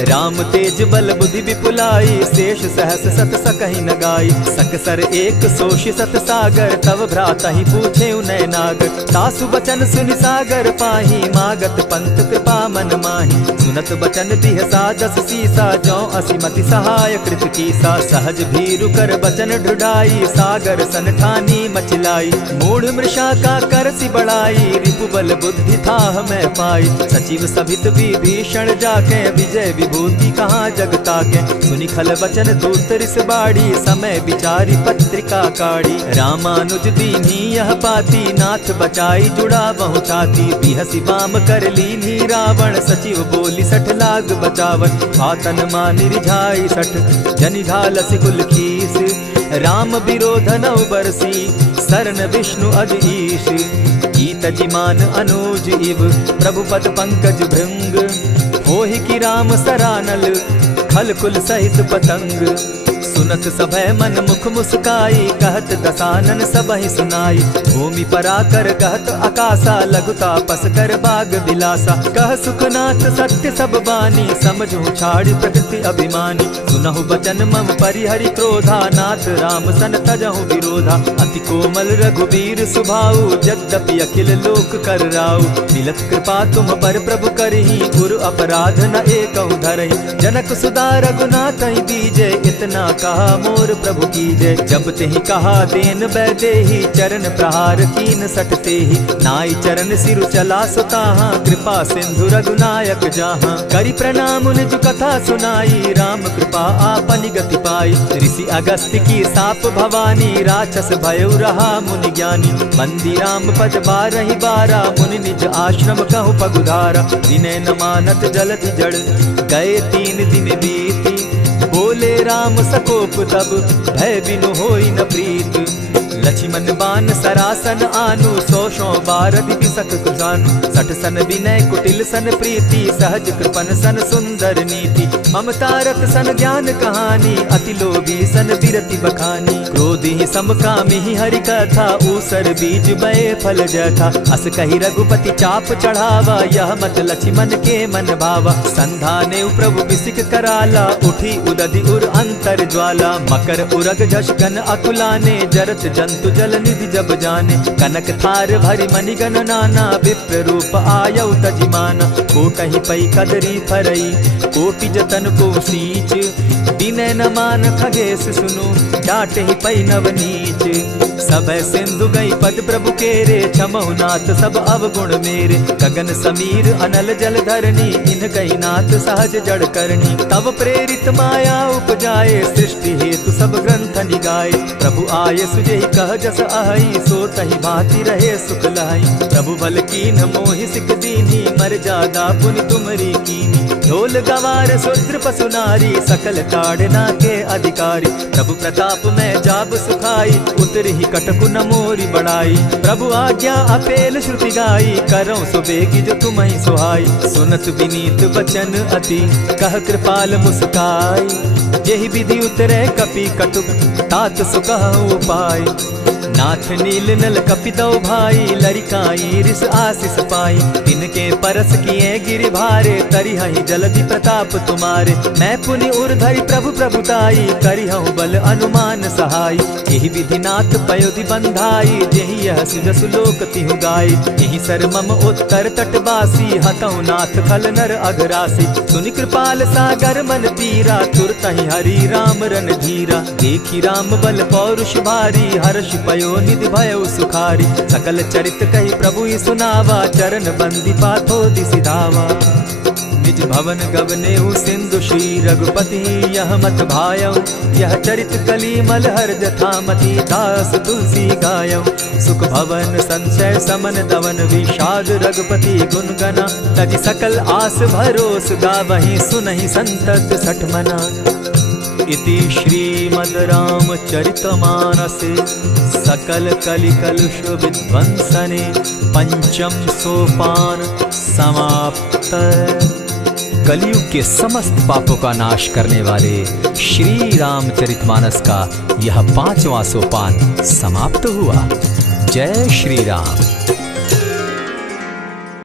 राम तेज बल बुद्धि विपुलाई, शेष सहस सत सकहि न गाई। सकसर एक सोष सत सागर, तव भ्राता ही पूछे उनय नागर। तासु बचन सुनि सागर पाही, मागत पंत कृपा मन माही। सुनत बचन बिहसा दस सीसा, जौ असिमति सहाय कृत कीसा। सहज भीरु कर बचन ढुढ़ाई, सागर सन ठानी मचिलाई। मूढ़ मृषा का कर सी बढ़ाई, रिपु बल बुद्धि थाह मैं पाई। सचिव सभित विभीषण जाके, विजय विभूति कहाँ जगता के। सुनि खल बचन दूत रिस बाड़ी, समय विचारी पत्रिका काढ़ी। रामानुज दीनी यह पाती, नाथ बचाई जुड़ा बहु छाती। बिहसी बाम कर लीनी रावण, सचिव बोली सठ लाग बचावन। आतन मानि रिझाई सठ, जनि घालसि कुल खीस। राम विरोध नौ बरसी, शरण विष्णु अज ईश। गीत जिमान अनुज इव, प्रभु पद पंकज भृंग। होहि की राम सरानल, खल कुल सहित पतंग। सुनत सभय मन मुख मुस्काई, कहत दसानन सबहि सुनाई। भूमि पराकर कहत आकाशा, लघुता पस कर बाग बिलासा। कह सुखनाथ सत्य सब बानी, समझू छाड़ प्रकृति अभिमानी। सुनहु बचन मम परिहरि क्रोधा, नाथ राम सन तजहु विरोधा। अति कोमल रघुबीर सुभाऊ, यद्यपि अखिल लोक कर राऊ। मिलत कृपा तुम पर प्रभु करही, गुरु अपराध न एकहु धरहि। जनक सुदा रघुनाथ ही दीजे, इतना कहा मोर प्रभु कीजे। जब तेहि कहा देन बैदेही, चरण प्रहार कीन सटते ही। नाई चरण सिरु चला सुताहा, कृपा सिंधु रघुनायक जाहा। करि प्रणाम निज कथा सुनाई, राम कृपा आपनि गति पाई। ऋषि अगस्त्य की साप भवानी, राक्षस भयउ रहा मुनि ज्ञानी। बंदी राम पद बारहि बारा, मुनि निज आश्रम कहु पगुधारा। विनय न मानत जलधि जड़, गए 3 दिन बीती। बोले राम सकोप तब, भय बिनु होई न प्रीत। लक्ष्मण बान सरासन आनु, 100 बारधि बिसक कुजानु। 60 सन विनय कुटिल सन प्रीति, सहज कृपन सन सुंदर नीति। ममता रत सन ज्ञान कहानी, अति लोभी सन बिरति बखानी। क्रोधी समकामी हरि कथा, ऊसर बीज बये फल जथा। अस कही रघुपति चाप चढ़ावा, यह मत लक्ष्मण के मन भावा। संधाने प्रभु बिसिक कराला, उठी उदधि उर अंतर ज्वाला। मकर उरग झषगन अकुलाने, जरत जंतु जल निधि जब जाने। कनक थार भरि मणिगण नाना, विप्र रूप आयउ तजिमाना। कोटहि पै कदरी फरई, कोटि जतन को सींच। विनय न मान खगेश सुनु, डांटहि पै नव नीच। सब सिंधु गई पद प्रभु केरे, क्षमहु नाथ सब अवगुण मेरे। गगन समीर अनल जल धरनी, इन कही नाथ सहज जड़ करनी। तब प्रेरित माया उपजाए, सृष्टि हेतु सब ग्रंथ निगाए। प्रभु आय सुजेहि कह जस अहई, सो तहि भांति रहे सुख लहई। प्रभु बल कीन मोहि सिख दीनी, मर्यादा पुनि तुमरी कीनी। ढोल गवार शूद्र पशु नारी, सकल ताड़ना के अधिकारी। प्रभु प्रताप में जाब सुखाई, उतरहि कटकु न मोरी बड़ाई। प्रभु आज्ञा अपेल श्रुति गाई, करौ सुबेगी जो तुम्हि सुहाई। सुनत विनीत बचन अति, कह कृपाल मुस्काई। जेहि विधि उतरे कपि कटुक, तात सुकहु उपाय। नाथ नील नल कपितौ भाई, लरिकाई रिस आशीष पाई। तिनके परस किए गिरि भारे, तरिहहि जलधि प्रताप तुम्हारे। मैं पुनि उर्धरि प्रभु प्रभुताई, करिहउ बल अनुमान सहाय। एहि विधि नाथ पयोधि बंधाई, जेहि यह सुजसु लोक तिहु गाई। एहि सर मम उत्तर तटवासी, हतौ नाथ खल नर अघरासी। सुनि कृपाल सागर मन तीरा, तुरतहि हरि राम रन धीरा। देखि राम बल पौरुष भारी, हर्ष पयो निधि भयउ सुखारी। सकल चरित कही प्रभु ही सुनावा, चरण बंदी पाथो दिसि धावा। निज भवन गवनेउ सिंधु श्री रघुपति, यह मत भायउ। यह चरित कली मलहर जथामति, दास तुलसी गायउ। सुख भवन संशय समन दवन, विषाद रघुपति गुण गना। तजि सकल आस भरोस, गावहि सुनहि संतत सठ मना। इति श्रीमद् रामचरितमानसे, सकल कलिकलुष विध्वंसने। पंचम सोपान समाप्त। कलयुग के समस्त पापों का नाश करने वाले श्री रामचरितमानस का यह 5वां सोपान समाप्त हुआ। जय श्री राम।